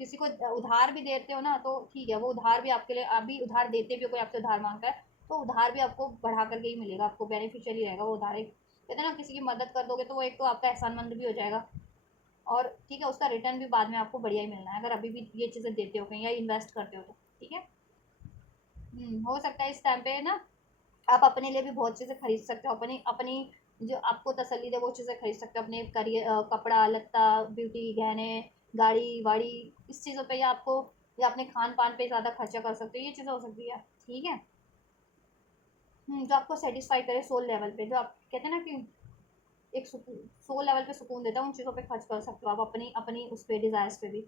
किसी को उधार भी देते हो ना तो ठीक है, वो उधार भी आपके लिए, आप भी उधार देते भी हो, कोई आपसे उधार मांगता है तो उधार भी आपको बढ़ा करके ही मिलेगा, आपको बेनिफिशियल ही रहेगा वो उधार। एक कहते हैं ना, किसी की मदद कर दोगे तो वो एक तो आपका एहसानमंद भी हो जाएगा, और ठीक है उसका रिटर्न भी बाद में आपको बढ़िया ही मिलना है, अगर अभी भी ये चीज़ें देते हो कहीं या इन्वेस्ट करते हो तो, ठीक है। हो सकता है इस टाइम पे ना आप अपने लिए भी बहुत चीज़ें खरीद सकते हो, अपनी अपनी जो आपको तसल्ली दे वो चीज़ें खरीद सकते हो, अपने करियर, कपड़ा लत्ता, ब्यूटी, गहने, गाड़ी वाड़ी, इस चीज़ों पे, या आपको, या अपने खान पान पे ज़्यादा खर्चा कर सकते हो, ये चीज़ें हो सकती है, ठीक है। जो आपको सेटिस्फाई करे सोल लेवल पे, जो आप कहते हैं ना कि एक सुकून, सोल लेवल पे सुकून देता है, उन चीज़ों पे खर्च कर सकते हो आप अपनी अपनी उस पे डिज़ायर्स पे भी।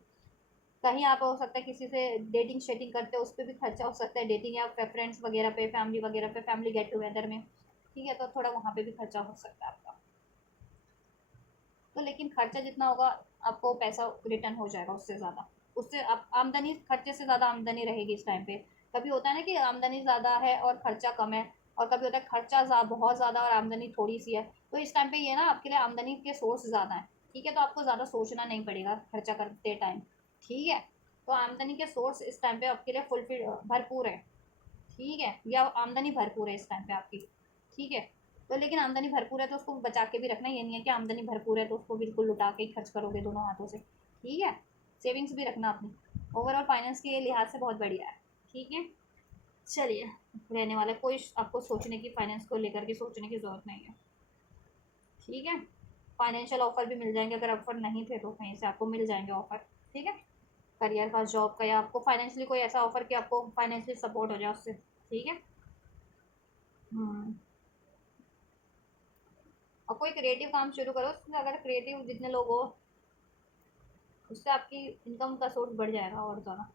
कहीं आप हो सकता है किसी से डेटिंग शेटिंग करते हो, उस पर भी खर्चा हो सकता है, डेटिंग या फ्रेंड्स वगैरह पे, फैमिली वगैरह पे, फैमिली गेट टुगेदर में, ठीक है, तो थोड़ा वहाँ पे भी खर्चा हो सकता है आपका। तो लेकिन खर्चा जितना होगा आपको पैसा रिटर्न हो जाएगा उससे ज़्यादा, उससे आप आमदनी, खर्चे से ज़्यादा आमदनी रहेगी इस टाइम पे। कभी होता है ना कि आमदनी ज़्यादा है और खर्चा कम है, और कभी होता है खर्चा बहुत ज़्यादा और आमदनी थोड़ी सी है, तो इस टाइम पे ये ना आपके लिए आमदनी के सोर्स ज़्यादा है, ठीक है, तो आपको ज़्यादा सोचना नहीं पड़ेगा खर्चा करते टाइम, ठीक है। तो आमदनी के सोर्स इस टाइम पे आपके लिए फुलफिल भरपूर है, ठीक है, या आमदनी भरपूर है इस टाइम पे आपकी, ठीक है। तो लेकिन आमदनी भरपूर है तो उसको बचा के भी रखना, ये नहीं है कि आमदनी भरपूर है तो उसको बिल्कुल लुटा के ही खर्च करोगे दोनों हाथों से, ठीक है। सेविंग्स भी रखना अपनी। ओवरऑल फाइनेंस के लिहाज से बहुत बढ़िया है, ठीक है। चलिए, रहने वाला कोई आपको सोचने की, फाइनेंस को लेकर के सोचने की ज़रूरत नहीं है, ठीक है। फाइनेंशियल ऑफर भी मिल जाएंगे, अगर ऑफर नहीं थे तो कहीं से आपको मिल जाएंगे ऑफर, ठीक है। करियर का, जॉब का, या आपको फाइनेंशियली कोई ऐसा ऑफर कि आपको फाइनेंशियली सपोर्ट हो जाए उससे, ठीक है। हम्म। और कोई क्रिएटिव काम शुरू करो, उसमें अगर क्रिएटिव जितने लोग हो उससे आपकी इनकम का सोर्स बढ़ जाएगा और ज़्यादा,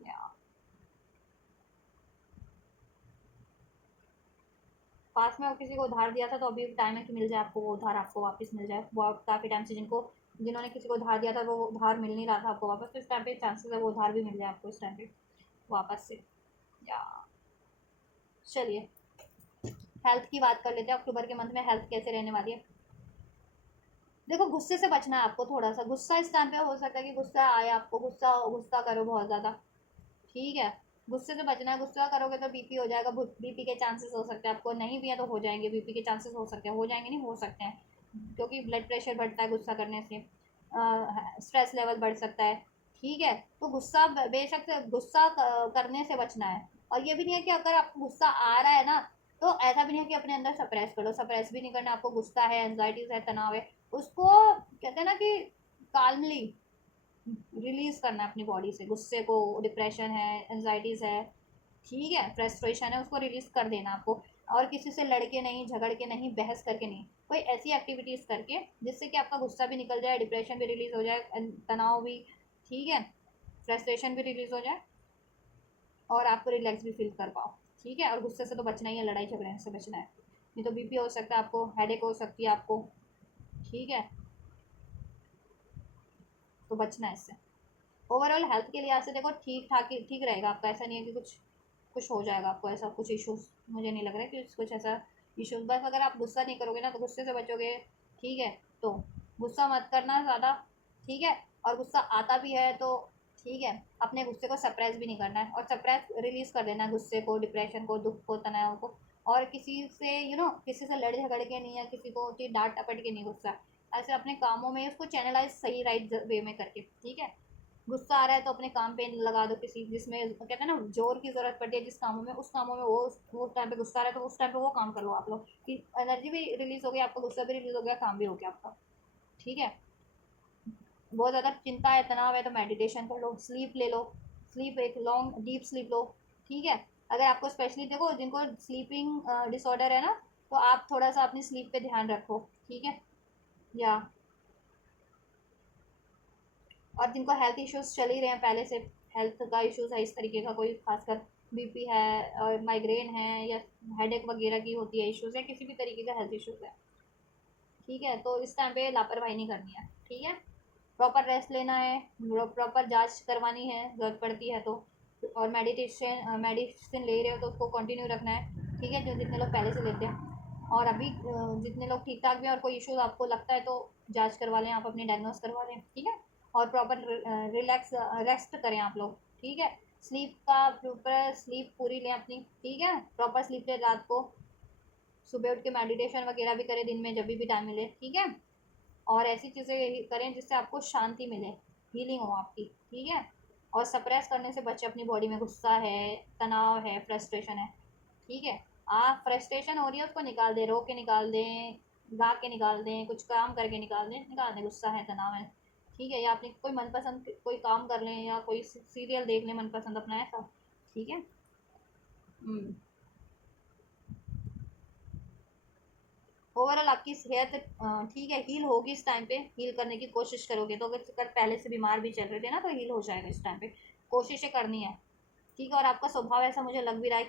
या पास में वो किसी को उधार दिया था तो अभी टाइम है कि मिल जाए आपको वो उधार, आपको वापस मिल जाए, वो काफ़ी टाइम से जिन्होंने किसी को उधार दिया था वो उधार मिल नहीं रहा था आपको वापस, तो इस टाइम पे चांसेस है वो उधार भी मिल जाए आपको इस टाइम पे वापस से, या चलिए हेल्थ की बात कर लेते हैं। अक्टूबर के मंथ में हेल्थ कैसे रहने वाली है? देखो गुस्से से बचना है आपको, थोड़ा सा गुस्सा इस टाइम पे हो सकता है कि गुस्सा आए आपको, गुस्सा गुस्सा करो बहुत ज़्यादा, ठीक है। गुस्से से बचना है, गुस्सा करोगे तो बीपी हो जाएगा, बीपी के चांसेस हो सकते हैं, आपको नहीं भी है तो हो जाएंगे, बीपी के चांसेस हो सकते हैं, हो जाएंगे नहीं हो सकते हैं, क्योंकि ब्लड प्रेशर बढ़ता है गुस्सा करने से, स्ट्रेस लेवल बढ़ सकता है। ठीक है, तो गुस्सा बेशक से गुस्सा करने से बचना है। और ये भी नहीं है कि अगर आपको गुस्सा आ रहा है ना, तो ऐसा भी नहीं है कि अपने अंदर सप्रेस करो, सप्रेस भी नहीं करना। आपको गुस्सा है, एंजाइटीज है, तनाव है, उसको कहते हैं ना कि काल्मली रिलीज करना है अपनी बॉडी से। गुस्से को, डिप्रेशन है, एंजाइटीज है, ठीक है, फ्रस्ट्रेशन है, उसको रिलीज कर देना आपको। और किसी से लड़के नहीं, झगड़ के नहीं, बहस करके नहीं, कोई ऐसी एक्टिविटीज करके जिससे कि आपका गुस्सा भी निकल जाए, डिप्रेशन भी रिलीज हो जाए, तनाव भी, ठीक है, फ्रस्ट्रेशन भी रिलीज हो जाए, और आपको रिलैक्स भी फील कर पाओ। ठीक है, और गुस्से से तो बचना ही है, लड़ाई झगड़े से बचना है, नहीं तो बीपी हो सकता है आपको, हेडेक हो सकती है आपको। ठीक है, तो बचना है इससे। ओवरऑल हेल्थ के लिहाज से देखो ठीक ठाक ही ठीक रहेगा आपका। ऐसा नहीं है कि कुछ कुछ हो जाएगा आपको, ऐसा कुछ इश्यूज मुझे नहीं लग रहा है कि कुछ ऐसा इश्यूज। बस अगर आप गुस्सा नहीं करोगे ना, तो गुस्से से बचोगे। ठीक है, तो गुस्सा मत करना ज़्यादा। ठीक है, और गुस्सा आता भी है तो ठीक है, अपने गुस्से को सप्रेस भी नहीं करना है, और सप्रेस रिलीज कर देना है गुस्से को, डिप्रेशन को, दुख को, तनाव को। और किसी से किसी से लड़ झगड़ के नहीं, या किसी को डांट टपट के नहीं गुस्सा, ऐसे अपने कामों में उसको चैनलाइज सही राइट वे में करके। ठीक है, गुस्सा आ रहा है तो अपने काम पे लगा दो, किसी जिसमें कहते हैं ना जोर की जरूरत पड़ती है, जिस कामों में, उस कामों में वो टाइम पे गुस्सा आ रहा है तो उस टाइम पे वो काम कर लो आप लोग, कि एनर्जी भी रिलीज हो गई, आपका गुस्सा भी रिलीज हो गया, काम भी हो गया आपका। ठीक है, बहुत ज़्यादा चिंता है, तनाव है, तो मेडिटेशन कर लो, स्लीप ले लो, स्लीप एक लॉन्ग डीप स्लीप लो। ठीक है, अगर आपको स्पेशली देखो जिनको स्लीपिंग डिसऑर्डर है ना, तो आप थोड़ा सा अपनी स्लीप पे ध्यान रखो। ठीक है, या और जिनको हेल्थ इश्यूज चल ही रहे हैं पहले से, हेल्थ का इश्यूज है इस तरीके का, कोई खासकर बीपी है और माइग्रेन है, या हेडेक वगैरह की होती है इश्यूज, है किसी भी तरीके का हेल्थ इश्यूज है। ठीक है, तो इस टाइम पे लापरवाही नहीं करनी है। ठीक है, प्रॉपर रेस्ट लेना है, प्रॉपर जांच करवानी है ज़रूरत पड़ती है तो, और मेडिटेशन मेडिसिन ले रहे हो तो उसको कंटिन्यू रखना है। ठीक है, जो जितने लोग पहले से लेते हैं, और अभी जितने लोग ठीक ठाक भी हैं और कोई इशू आपको लगता है तो जांच करवा लें, आप अपनी डायग्नोस करवा लें। ठीक है, और प्रॉपर रिलैक्स रेस्ट करें आप लोग। ठीक है, स्लीप का प्रॉपर स्लीप पूरी लें अपनी। ठीक है, प्रॉपर स्लीप लें रात को, सुबह उठ के मेडिटेशन वगैरह भी करें दिन में जब भी टाइम मिले। ठीक है, और ऐसी चीज़ें करें जिससे आपको शांति मिले, हीलिंग हो आपकी। ठीक है, और सप्रेस करने से बचे अपनी बॉडी में, गुस्सा है, तनाव है, फ्रस्ट्रेशन है। ठीक है, आप फ्रस्ट्रेशन हो रही है उसको निकाल दें, रो के निकाल दें, गा के निकाल दें, कुछ काम करके निकाल दें, गुस्सा है, तनाव है। ठीक है, या अपनी कोई मनपसंद कोई काम कर लें, या कोई सीरियल देख लें मनपसंद अपना, ऐसा। ठीक है। हम्म। ओवरऑल आपकी सेहत ठीक है, हील होगी इस टाइम पे, हील करने की कोशिश करोगे तो। अगर पहले से बीमार भी चल रहे थे ना, तो हील हो जाएगा इस टाइम पे, कोशिशें करनी है। ठीक है, और आपका स्वभाव ऐसा मुझे लग भी रहा है,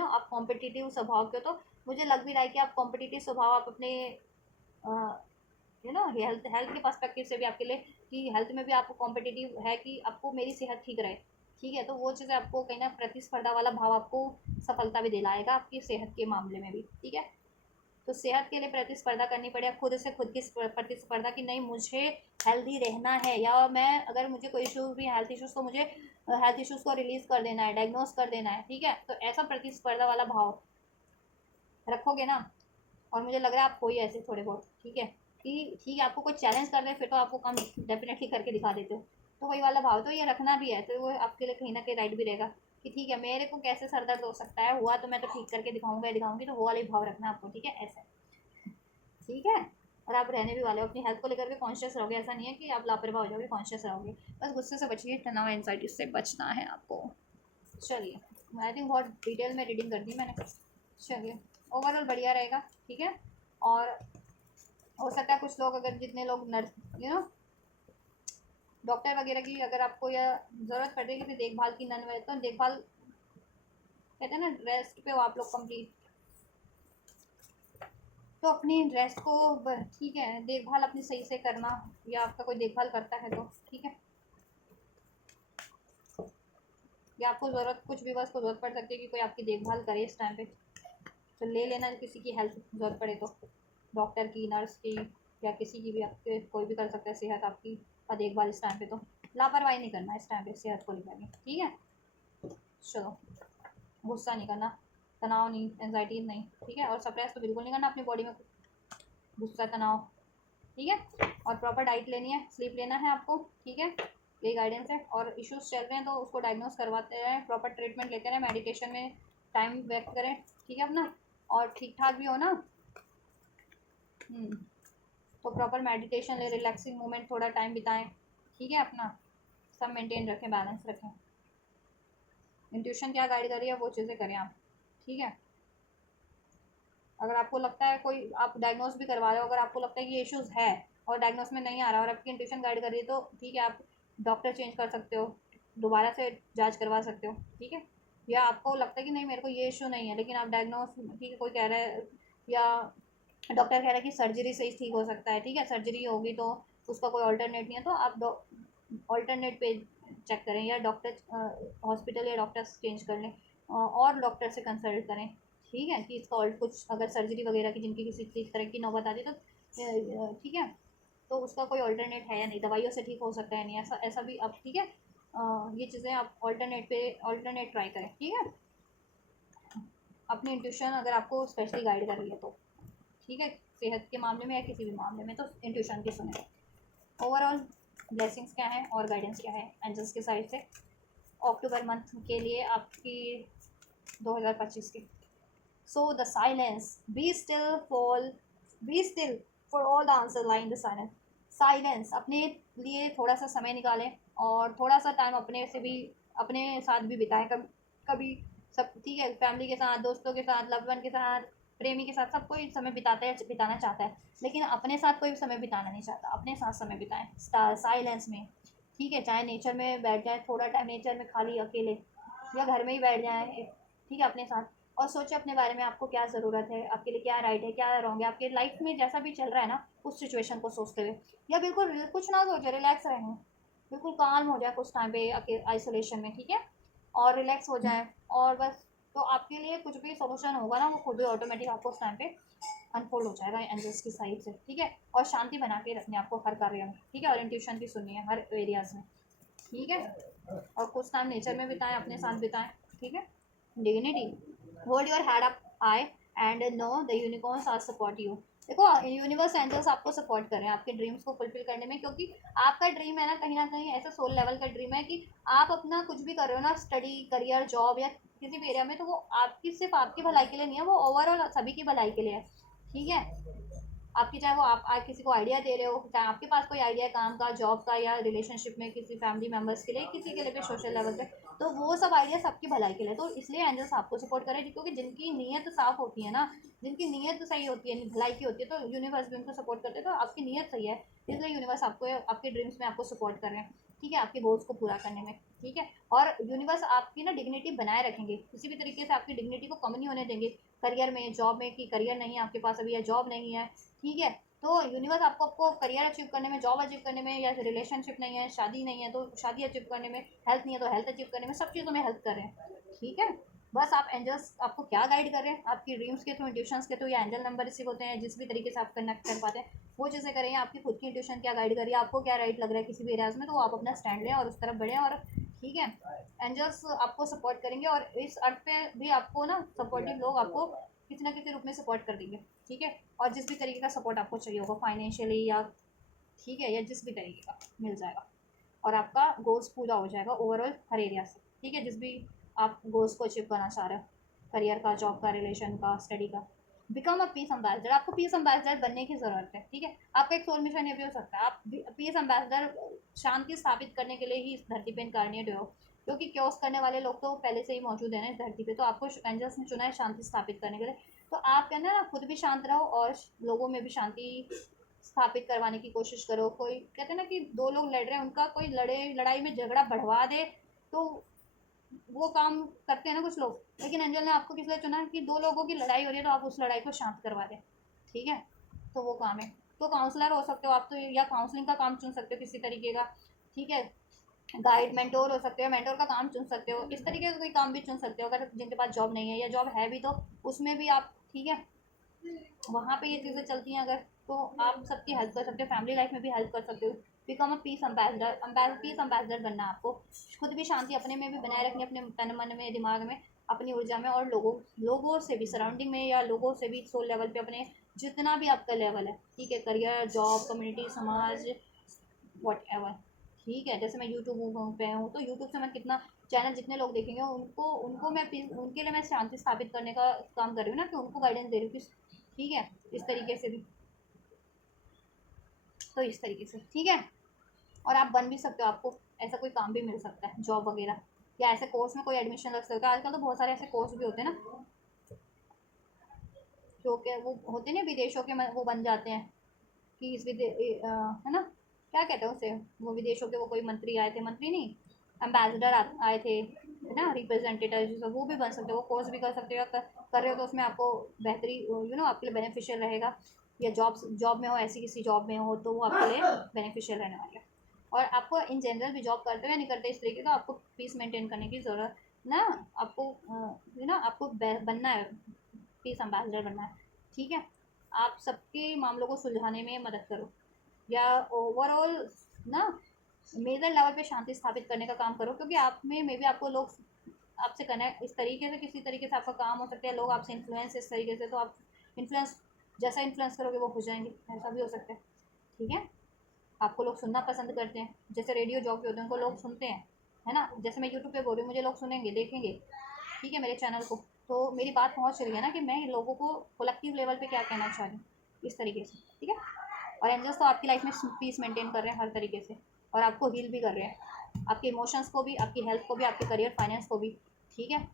आप कॉम्पिटिटिव स्वभाव के हो, तो मुझे लग भी रहा है कि आप कॉम्पिटिटिव स्वभाव आप अपने हेल्थ हेल्थ के पर्सपेक्टिव से भी आपके लिए, कि हेल्थ में भी आपको कॉम्पिटिटिव है कि आपको मेरी सेहत ठीक रहे। ठीक है, तो वो चीज़ें आपको कहीं ना प्रतिस्पर्धा वाला भाव आपको सफलता भी दिलाएगा आपकी सेहत के मामले में भी। ठीक है, तो सेहत के लिए प्रतिस्पर्धा करनी पड़े, खुद से खुद की प्रतिस्पर्धा, कि नहीं मुझे हेल्दी रहना है, या मैं अगर मुझे कोई इशूज़ भी हेल्थ इश्यूज़, तो मुझे हेल्थ इश्यूज़ को रिलीज़ कर देना है, डायग्नोस कर देना है। ठीक है, तो ऐसा प्रतिस्पर्धा वाला भाव रखोगे ना, और मुझे लग रहा है आप हो ही ऐसे थोड़े बहुत। ठीक है, कि ठीक है, आपको कोई चैलेंज कर दे फिर तो आपको काम डेफिनेटली करके दिखा देते हो, तो वही वाला भाव तो ये रखना भी है, तो वो आपके लिए कहीं ना कहीं राइट भी रहेगा, कि ठीक है मेरे को कैसे सर दर्द हो सकता है, हुआ तो मैं तो ठीक करके दिखाऊंगा या दिखाऊंगी, तो वो वाले भाव रखना आपको। ठीक है, ऐसे। ठीक है, और आप रहने भी वाले हो, अपनी हेल्थ को लेकर भी कॉन्शियस रहोगे, ऐसा नहीं है कि आप लापरवाह हो जाओगे, कॉन्शियस रहोगे। बस गुस्से से बचिए, तनाव एंजाइटी से बचना है आपको। चलिए, आई थिंक बहुत डिटेल में रीडिंग कर दी मैंने। चलिए, ओवरऑल बढ़िया रहेगा। ठीक है, और हो सकता है कुछ लोग, अगर जितने लोग नर्स डॉक्टर वगैरह की, अगर आपको यह ज़रूरत पड़ रही है किसी देखभाल की, नन तो देखभाल कहते हैं ना, रेस्ट पे हो आप लोग कंप्लीट, तो अपनी रेस्ट को ठीक है, देखभाल अपनी सही से करना, या आपका कोई देखभाल करता है तो ठीक है, या आपको ज़रूरत कुछ भी बस को ज़रूरत पड़ सकती है कि कोई आपकी देखभाल करे इस टाइम पे, तो ले लेना, किसी की हेल्प ज़रूरत पड़े तो, डॉक्टर की, नर्स की, या किसी की भी, आपके कोई भी कर सकता है सेहत आपकी का देखभाल इस टाइम पे, तो लापरवाही नहीं करना इस टाइम पे सेहत को लेकर के। ठीक है, चलो, गुस्सा नहीं करना, तनाव नहीं, एंजाइटी नहीं। ठीक है, और सप्रेस तो बिल्कुल नहीं करना अपनी बॉडी में, गुस्सा, तनाव, ठीक है। और प्रॉपर डाइट लेनी है, स्लीप लेना है आपको, ठीक है। ये गाइडेंस है। और इश्यूज चल रहे हैं तो उसको डायग्नोस करवाते रहें, प्रॉपर ट्रीटमेंट लेते रहें, मेडिटेशन में टाइम व्यक्त करें, ठीक है अपना। और ठीक ठाक भी हो ना, तो प्रॉपर मेडिटेशन ले, रिलैक्सिंग मूवमेंट थोड़ा टाइम बिताएं, ठीक है अपना। सब मेंटेन रखें, बैलेंस रखें। इंट्यूशन क्या गाइड कर रही है वो चीज़ें करें आप, ठीक है। अगर आपको लगता है कोई, आप डायग्नोस भी करवा रहे हो, अगर आपको लगता है कि ये इश्यूज़ है और डायग्नोस में नहीं आ रहा और आपकी इंट्यूशन गाइड कर रही है तो ठीक है, आप डॉक्टर चेंज कर सकते हो, दोबारा से जांच करवा सकते हो, ठीक है। या आपको लगता है कि नहीं मेरे को ये इशू नहीं है, लेकिन आप डायग्नोस, ठीक है, कोई कह रहा है या डॉक्टर कह रहा है कि सर्जरी से ही ठीक हो सकता है, ठीक है, सर्जरी होगी तो उसका कोई ऑल्टरनेट नहीं है, तो आप ऑल्टरनेट पे चेक करें, या डॉक्टर हॉस्पिटल या डॉक्टर चेंज कर लें, और डॉक्टर से कंसल्ट करें, ठीक है। कि इसका और कुछ अगर सर्जरी वगैरह की जिनकी किसी चीज़ तरह की नौबत आती है तो ठीक है, तो उसका कोई ऑल्टरनेट है या नहीं, दवाइयों से ठीक हो सकता है नहीं, ऐसा ऐसा भी आप, ठीक है। ये चीज़ें आप ऑल्टरनेट ट्राई करें, ठीक है। अपनी इंट्यूशन अगर आपको स्पेशली गाइड कर रही है तो, ठीक है, सेहत के मामले में या किसी भी मामले में, तो इंट्यूशन की सुने। ओवरऑल ब्लेसिंग्स क्या है और गाइडेंस क्या है एंजल्स के साइड से अक्टूबर मंथ के लिए आपकी 2025 की। So the silence, be still for all the answer lie in the silence. Silence, अपने लिए थोड़ा सा समय निकालें और थोड़ा सा टाइम अपने साथ भी बिताएं, कभी कभी सब, ठीक है, फैमिली के साथ, दोस्तों के साथ, लव वन के साथ, प्रेमी के साथ, सब कोई समय बिताना चाहता है, लेकिन अपने साथ कोई समय बिताना नहीं चाहता। अपने साथ समय बिताएं साइलेंस में, ठीक है। चाहे नेचर में बैठ जाए, थोड़ा टाइम नेचर में खाली अकेले, या घर में ही बैठ जाए, ठीक है, अपने साथ, और सोचें अपने बारे में, आपको क्या ज़रूरत है, आपके लिए क्या राइट है, क्या रॉन्ग है, आपके लाइफ में जैसा भी चल रहा है ना, उस सिचुएशन को सोचते हुए, या बिल्कुल कुछ ना सोचे, रिलैक्स रहें, बिल्कुल काम हो जाए कुछ टाइम पे आइसोलेशन में, ठीक है, और रिलैक्स हो जाए, और बस, तो आपके लिए कुछ भी सोल्यूशन होगा ना, वो खुद ही ऑटोमेटिक आपको उस टाइम पे अनफोल्ड हो जाएगा एंजल्स की साइड से, ठीक है। और शांति बना के रखने आपको हर कार्य में, ठीक है, और इंट्यूशन भी सुननी है हर एरियाज में, ठीक है। और कुछ टाइम नेचर में बिताएं, अपने साथ बिताएं, ठीक है। Dignity, hold your head up high and know the unicorns are support you. देखो, यूनिवर्स एंजल्स आपको सपोर्ट कर रहे हैं आपके ड्रीम्स को फुलफिल करने में, क्योंकि आपका ड्रीम है ना कहीं ऐसा सोल लेवल का ड्रीम है कि आप अपना कुछ भी कर रहे हो ना, स्टडी, करियर, जॉब या किसी भी एरिया में, तो वो आपकी सिर्फ आपकी भलाई के लिए नहीं है, वो ओवरऑल सभी की भलाई के लिए है, ठीक है। आपकी, चाहे वो आप किसी को आइडिया दे रहे हो, चाहे आपके पास कोई आइडिया है काम का, जॉब का, या रिलेशनशिप में किसी फैमिली मेम्बर्स के लिए, किसी के लिए भी सोशल लेवल पे, तो वो सब आइडिया सबकी भलाई के लिए, तो इसलिए एंजल्स आपको सपोर्ट करे, क्योंकि जिनकी नीयत साफ होती है ना, जिनकी नीयत सही होती है, भलाई की होती है, तो यूनिवर्स भी उनको सपोर्ट करते हैं, तो आपकी नीयत सही है, इसलिए यूनिवर्स आपको आपके ड्रीम्स में आपको सपोर्ट कर रहे हैं, ठीक है, आपके गोल्स को पूरा करने में, ठीक है। और यूनिवर्स आपकी ना डिग्निटी बनाए रखेंगे, किसी भी तरीके से आपकी डिग्निटी को कम नहीं होने देंगे, करियर में, जॉब में, कि करियर नहीं है आपके पास अभी, या जॉब नहीं है, ठीक है, तो यूनिवर्स आपको करियर अचीव करने में, जॉब अचीव करने में, या रिलेशनशिप नहीं है, शादी नहीं है तो शादी अचीव करने में, हेल्थ नहीं है तो हेल्थ अचीव करने में, सब चीज़ों में हेल्प कर रहे हैं, ठीक है। बस आप एंजल्स आपको क्या गाइड कर रहे हैं, आपकी ड्रीम्स के थ्रू, इंट्यूशंस के थ्रू, या एंजल नंबर रिसीव होते हैं, जिस भी तरीके से आप कनेक्ट कर पाते हैं वो चीज़ें करेंगे। आपकी खुद की इंट्यूशन क्या गाइड कर रही है, आपको क्या राइट लग रहा है किसी भी एरियाज में, तो आप अपना स्टैंड लें और उस तरफ बढ़ें, और ठीक है, एंजल्स आपको सपोर्ट करेंगे, और इस अर्थ पे भी आपको ना सपोर्टिव लोग आपको किसी ना किसी रूप में सपोर्ट कर देंगे, ठीक है। और जिस भी तरीके का सपोर्ट आपको चाहिए होगा, फाइनेंशियली या, ठीक है, या जिस भी तरीके का मिल जाएगा, और आपका गोल्स पूरा हो जाएगा ओवरऑल हर एरिया से, ठीक है, जिस भी आप गोल्स को अचीव करना चाह रहे हो, करियर का, जॉब का, रिलेशन का, स्टडी का। बिकम अ पीस एम्बेसडर, आपको पीस एम्बेसडर बनने की ज़रूरत है, ठीक है। आपका एक सोल मिशन ये भी हो सकता है, आप पीस एम्बेसडर शांति स्थापित करने के लिए ही इस धरती पर इनकारनेट हो, क्योंकि क्योस करने वाले लोग तो पहले से ही मौजूद है ना इस धरती पे, तो आपको एंजल्स ने चुना है शांति स्थापित करने के लिए, तो आप कहना ना खुद भी शांत रहो और लोगों में भी शांति स्थापित करवाने की कोशिश करो। कोई कहते हैं ना कि दो लोग लड़ रहे हैं, उनका कोई लड़ाई में झगड़ा बढ़वा दे तो वो काम करते हैं ना कुछ लोग, लेकिन एंजल ने आपको किस लिए चुना है कि दो लोगों की लड़ाई हो रही है तो आप उस लड़ाई को शांत करवा दें, ठीक है, तो वो काम है। तो काउंसलर हो सकते हो आप, तो या काउंसलिंग का काम चुन सकते हो किसी तरीके का, ठीक है, गाइड मेंटोर हो सकते हो, मेंटोर का काम चुन सकते हो, इस तरीके का कोई काम भी चुन सकते हो, अगर जिनके पास जॉब नहीं है, या जॉब है भी तो उसमें भी आप, ठीक है, वहाँ पे ये चीज़ें चलती हैं अगर, तो आप सबकी हेल्प कर सकते हो, फैमिली लाइफ में भी हेल्प कर सकते हो। Become a piece ambassador, piece ambassador बनना है आपको, खुद भी शांति अपने में भी बनाए रखनी, अपने तन मन में, दिमाग में, अपनी ऊर्जा में, और लोगों लोगों से भी, सराउंडिंग में या लोगों से भी सोल लेवल पे अपने जितना भी आपका लेवल है, ठीक है, करियर, जॉब, कम्युनिटी, समाज, वॉट एवर, ठीक है। जैसे मैं यूट्यूब पे हूँ, तो यूट्यूब से मैं कितना चैनल, जितने लोग देखेंगे उनको उनको मैं उनके लिए मैं शांति स्थापित करने का काम कर रही हूँ ना, कि उनको गाइडेंस दे रही हूँ, ठीक है, इस तरीके से भी। तो इस तरीके से, ठीक है। और आप बन भी सकते हो, आपको ऐसा कोई काम भी मिल सकता है, जॉब वगैरह, या ऐसे कोर्स में कोई एडमिशन लग सकता है। आजकल तो बहुत सारे ऐसे कोर्स भी होते हैं ना, जो कि वो होते हैं ना विदेशों के, वो बन जाते हैं कि है ना, क्या कहते हैं उसे, वो विदेशों के वो कोई मंत्री आए थे, मंत्री नहीं, एम्बेसडर आए थे, है ना, रिप्रेजेंटेटिव, वो भी बन सकते हो, वो कोर्स भी कर सकते हो, कर रहे हो तो उसमें आपको बेहतरी, आपके लिए बेनिफिशियल रहेगा। या जॉब जॉब में हो, ऐसी किसी जॉब में हो, तो वो आपके लिए बेनिफिशियल रहने वाला है। और आपको इन जनरल भी जॉब करते हो या नहीं करते, इस तरीके का आपको पीस मेंटेन करने की ज़रूरत ना, आपको आपको बनना है, पीस एम्बेसडर बनना है, ठीक है। आप सबके मामलों को सुलझाने में मदद करो, या ओवरऑल ना मेजर लेवल पे शांति स्थापित करने का काम करो, क्योंकि आप में मे बी आपको लोग आपसे कनेक्ट इस तरीके से, किसी तरीके से आपका काम हो सकता है, लोग आपसे इन्फ्लुएंस इस तरीके से, तो आप इन्फ्लुएंस, जैसा इन्फ्लुएंस करोगे वो हो जाएंगे, ऐसा भी हो सकता है, ठीक है। आपको लोग सुनना पसंद करते हैं, जैसे रेडियो जॉकी होते हैं, उनको लोग सुनते हैं, है ना। जैसे मैं यूट्यूब पे बोल रही हूँ, मुझे लोग सुनेंगे, देखेंगे, ठीक है, मेरे चैनल को, तो मेरी बात पहुँच रही है ना, कि मैं लोगों को कलेक्टिव लेवल पे क्या कहना चाह रही हूँ, इस तरीके से, ठीक है। और एंजल्स तो आपकी लाइफ में पीस मेंटेन कर रहे हैं हर तरीके से, और आपको हील भी कर रहे हैं, आपके इमोशंस को भी, आपकी हेल्थ को भी, आपके करियर फाइनेंस को भी, ठीक है।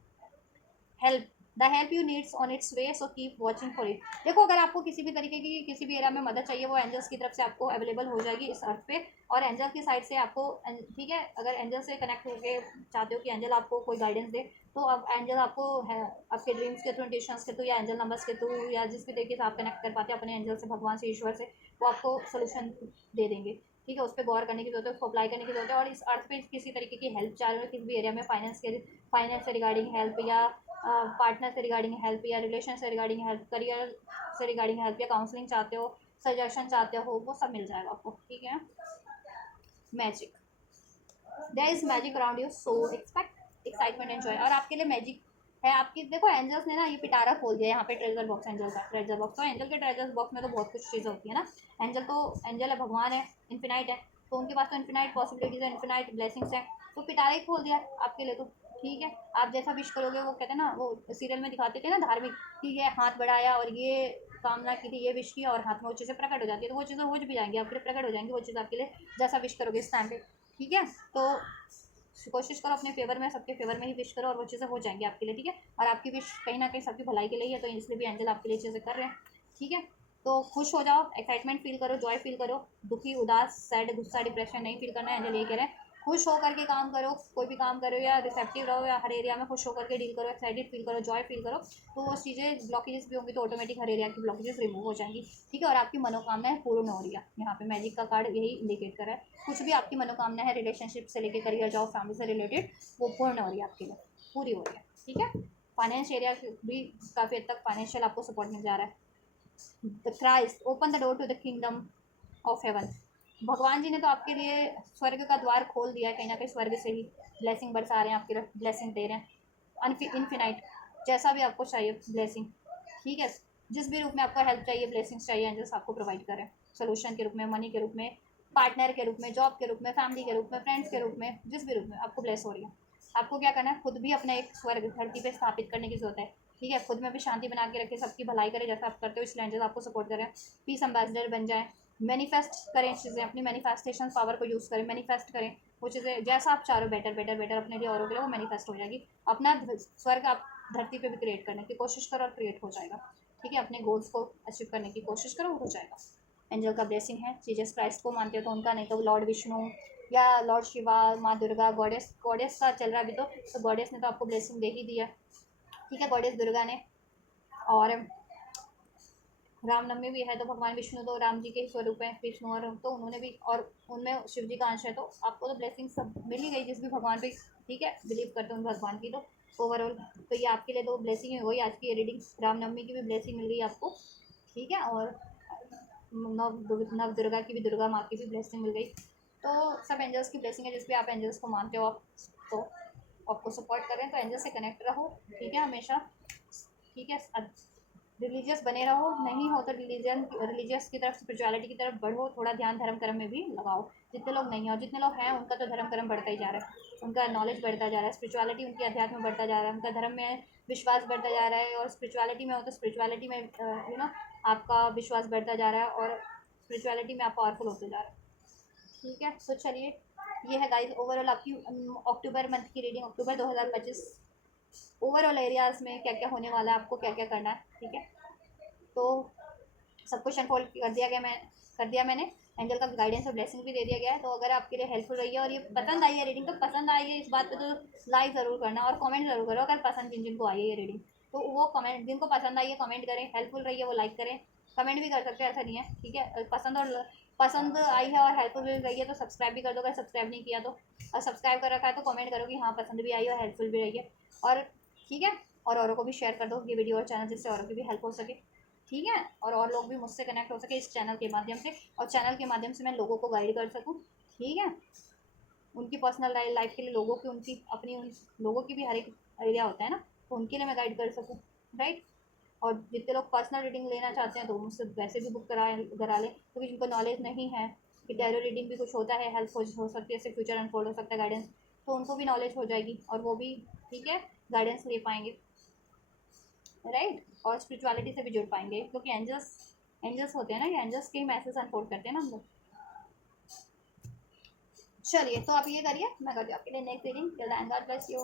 Help, the help you needs on it's way, so keep watching for it. देखो, अगर आपको किसी भी तरीके की, किसी भी एरिया में मदद चाहिए, वो एंजल्स की तरफ से आपको अवेलेबल हो जाएगी इस अर्थ पे। और एंजल की साइड से आपको, ठीक है, अगर एंजल से कनेक्ट होकर चाहते हो कि एंजल आपको कोई गाइडेंस दे, तो अब एंजल आपको है, आपके ड्रीम्स के थ्रू, इंटेंशंस के थ्रू, या एंजल नंबर्स के थ्रू, या जिस भी तरीके से आप कनेक्ट कर पाते हैं अपने एंजल से, भगवान से, ईश्वर से, वो आपको सोल्यूशन दे देंगे, ठीक है। उस पर गौर करने की जरूरत है, उसको अप्लाई करने की जरूरत है। और इस अर्थ पे किसी तरीके की हेल्प चाह रहे हो, किसी भी एरिया में फाइनेंस से रिगार्डिंग हेल्प, या पार्टनर से रिगार्डिंग हेल्प, या रिलेशन से रिगार्डिंग हेल्प, करियर से रिगार्डिंग हेल्प, या काउंसलिंग चाहते हो, सजेशन चाहते हो, वो सब मिल जाएगा आपको, ठीक है। Magic, there is magic around you, so expect excitement, enjoy. और आपके लिए मैजिक है, आपकी देखो, एंजल्स ने ना ये पिटारा खोल दिया है यहाँ पे, ट्रेजर बॉक्स, एंजल का ट्रेजर बॉक्स। तो एंजल के ट्रेजर बॉक्स में तो बहुत कुछ चीज़ें होती है ना। एंजल है, भगवान है, इन्फिनाइट है, तो उनके पास तो इन्फिनाइट पॉसिबिलिटीज है, इन्फिनाइट ब्लेसिंग्स है। तो पिटारा ही खोल दिया आपके लिए, तो ठीक है। आप जैसा विश करोगे, वो कहते हैं ना, वो सीरियल में दिखाते थे ना धार्मिक, ठीक है, हाथ बढ़ाया और ये कामना की थी, ये विश किया, और हाथ में वो चीज़ें प्रकट हो जाती है, तो वो चीज़ें हो भी जाएंगी आपके लिए, प्रकट हो जाएंगी वो चीज़ आपके लिए, जैसा विश करोगे इस टाइम पे, ठीक है। तो कोशिश करो अपने फेवर में, सबके फेवर में ही विश करो, और वो चीज़ें हो जाएंगी आपके लिए, ठीक है। और आपकी विश कहीं ना कहीं सबकी भलाई के लिए है, तो इसलिए भी एंजल आपके लिए चीज़ें कर रहे हैं, ठीक है। तो खुश हो जाओ, एक्साइटमेंट फील करो, जॉय फील करो, दुखी, उदास, सैड, गुस्सा, डिप्रेशन नहीं फील करना है, एंजल ये कह रहे हैं। खुश होकर के काम करो, कोई भी काम करो, या रिसेप्टिव रहो, या हर एरिया में खुश होकर के डील करो, एक्साइटेड फील करो, जॉय फील करो, तो वो चीज़ें, ब्लॉकेजेस भी होंगी तो ऑटोमेटिक हर एरिया की ब्लॉकेजेस रिमूव हो जाएंगी, ठीक है। और आपकी मनोकामनाएं पूर्ण हो रही है, यहाँ पे मैजिक का कार्ड यही इंडिकेट कर रहा है। कुछ भी आपकी मनोकामना है, रिलेशनशिप से लेकर करियर, जॉब, फैमिली से रिलेटेड, वो पूर्ण हो रही है आपके लिए, पूरी हो रही है, ठीक है। फाइनेंस एरिया भी काफ़ी हद तक फाइनेंशियल आपको सपोर्ट मिल जा रहा है। The Christ open the door to the kingdom of heaven, भगवान जी ने तो आपके लिए स्वर्ग का द्वार खोल दिया है, कहीं ना कहीं स्वर्ग से ही ब्लेसिंग बरसा रहे हैं, आपके लिए ब्लेसिंग दे रहे हैं, इन्फिनाइट, जैसा भी आपको चाहिए ब्लेसिंग, ठीक है। जिस भी रूप में आपको हेल्प चाहिए, ब्लेसिंग्स चाहिए, एंजल्स आपको प्रोवाइड करें, सोल्यूशन के रूप में, मनी के रूप में, पार्टनर के रूप में, जॉब के रूप में, फैमिली के रूप में, फ्रेंड्स के रूप में, जिस भी रूप में आपको ब्लेस हो रही है। आपको क्या करना है, खुद भी अपना एक स्वर्ग धरती पे स्थापित करने की जरूरत है, ठीक है। खुद में भी शांति बना के रखे, सबकी भलाई करे, जैसा आप करते हो, इसलिए एंजल्स आपको सपोर्ट करें, पीस एम्बेसडर बन जाए, मैनिफेस्ट करें चीज़ें, अपनी मैनिफेस्टेशन पावर को यूज़ करें, मैनिफेस्ट करें वो चीज़ें, जैसा आप चाह रहे हो, बेटर बेटर बेटर अपने लिए, औरों के लिए, वो मैनिफेस्ट हो जाएगी। अपना स्वर्ग आप धरती पे भी क्रिएट करने की कोशिश करो, और क्रिएट हो जाएगा, ठीक है। अपने गोल्स को अचीव करने की कोशिश करो, हो जाएगा। एंजल का ब्लेसिंग है, जीसस क्राइस्ट को मानते हो तो उनका, नहीं तो लॉर्ड विष्णु या लॉर्ड शिवा, माँ दुर्गा, गॉडेस, गॉडेस का चल रहा है अभी तो गॉडेस ने तो आपको ब्लेसिंग दे ही दिया, ठीक है, गॉडेस दुर्गा ने। और रामनवमी भी है, तो भगवान विष्णु तो राम जी के ही स्वरूप हैं, विष्णु, और तो उन्होंने भी, और उनमें शिव जी का अंश है, तो आपको तो ब्लेसिंग सब मिल ही गई, जिस भी भगवान पे, ठीक है, बिलीव करते हैं उन भगवान की, तो ओवरऑल तो ये आपके लिए तो ब्लेसिंग ही हुई। आज की ये रीडिंग, रामनवमी की भी ब्लेसिंग मिल गई आपको, ठीक है। और नव दुर्गा की भी, दुर्गा माँ की भी ब्लेसिंग मिल गई। तो सब एंजल्स की ब्लेसिंग है, जिस भी आप एंजल्स को मानते हो आप, तो आपको सपोर्ट करें, तो एंजल से कनेक्ट रहो, ठीक है, हमेशा, ठीक है। रिलीजियस बने रहो, नहीं हो तो रिलीजियस की तरफ, स्पिरिचुअलिटी की तरफ बढ़ो, थोड़ा ध्यान धर्म कर्म में भी लगाओ। जितने लोग नहीं हो, जितने लोग हैं उनका तो धर्म कर्म बढ़ता ही जा रहा है, उनका नॉलेज बढ़ता जा रहा है, स्पिरिचुअलिटी उनकी अध्यात्म में बढ़ता जा रहा है, उनका धर्म में विश्वास बढ़ता जा रहा है, और स्पिरिचुअलिटी में हो तो स्पिरिचुअलिटी में आपका विश्वास बढ़ता जा रहा है, और स्पिरिचुअलिटी में आप पावरफुल होते जा रहे हैं। ठीक है, तो चलिए, ये है गाइस ओवरऑल आपकी अक्टूबर मंथ की रीडिंग, अक्टूबर 2025 ओवरऑल एरियाज़ में क्या क्या होने वाला है, आपको क्या क्या करना है। ठीक है, तो सब कुछ अनफोल्ड कर दिया मैंने। एंजल का गाइडेंस और ब्लेसिंग भी दे दिया गया है। तो अगर आपके लिए हेल्पफुल रही है और ये पसंद आई है रीडिंग, तो पसंद आई है इस बात पे तो लाइक ज़रूर करना और कमेंट ज़रूर करो अगर पसंद जिनको आई है ये रीडिंग। तो वो कमेंट, जिनको पसंद आई है कमेंट करें, हेल्पफुल रही है वो लाइक करें, कमेंट भी कर सकते हैं, ऐसा नहीं है। ठीक है, पसंद आई है और हेल्पफुल रही है तो सब्सक्राइब भी कर दो अगर सब्सक्राइब नहीं किया तो, और सब्सक्राइब कर रखा है तो कमेंट करो कि हाँ पसंद भी आई और हेल्पफुल भी रही है। और ठीक है, और औरों को भी शेयर कर दो ये वीडियो और चैनल, जिससे औरों की भी हेल्प हो सके। ठीक है, और लोग भी मुझसे कनेक्ट हो सके इस चैनल के माध्यम से, और चैनल के माध्यम से मैं लोगों को गाइड कर सकूँ। ठीक है, उनकी पर्सनल लाइफ के लिए लोगों की, उनकी अपनी, उन लोगों की भी हर एक एरिया होता है ना, तो उनके लिए मैं गाइड कर सकूँ। राइट, और जितने लोग पर्सनल रीडिंग लेना चाहते हैं तो मुझसे वैसे भी बुक करा लें, क्योंकि जिनको नॉलेज नहीं है कि टैरो रीडिंग भी कुछ होता है, हेल्प हो सकती है, इससे फ्यूचर अनफोल्ड हो सकता है, गाइडेंस, तो उनको भी नॉलेज हो जाएगी और वो भी ठीक है गाइडेंस ले पाएंगे। राइट, और स्पिरिचुअलिटी से भी जुड़ पाएंगे, क्योंकि एंजल्स होते हैं ना, ये एंजल्स के ही मैसेज अनफोल्ड करते हैं ना हम लोग। चलिए, तो आप ये करिए, मैं करती हूँ आपके लिए next reading. Till then God bless you.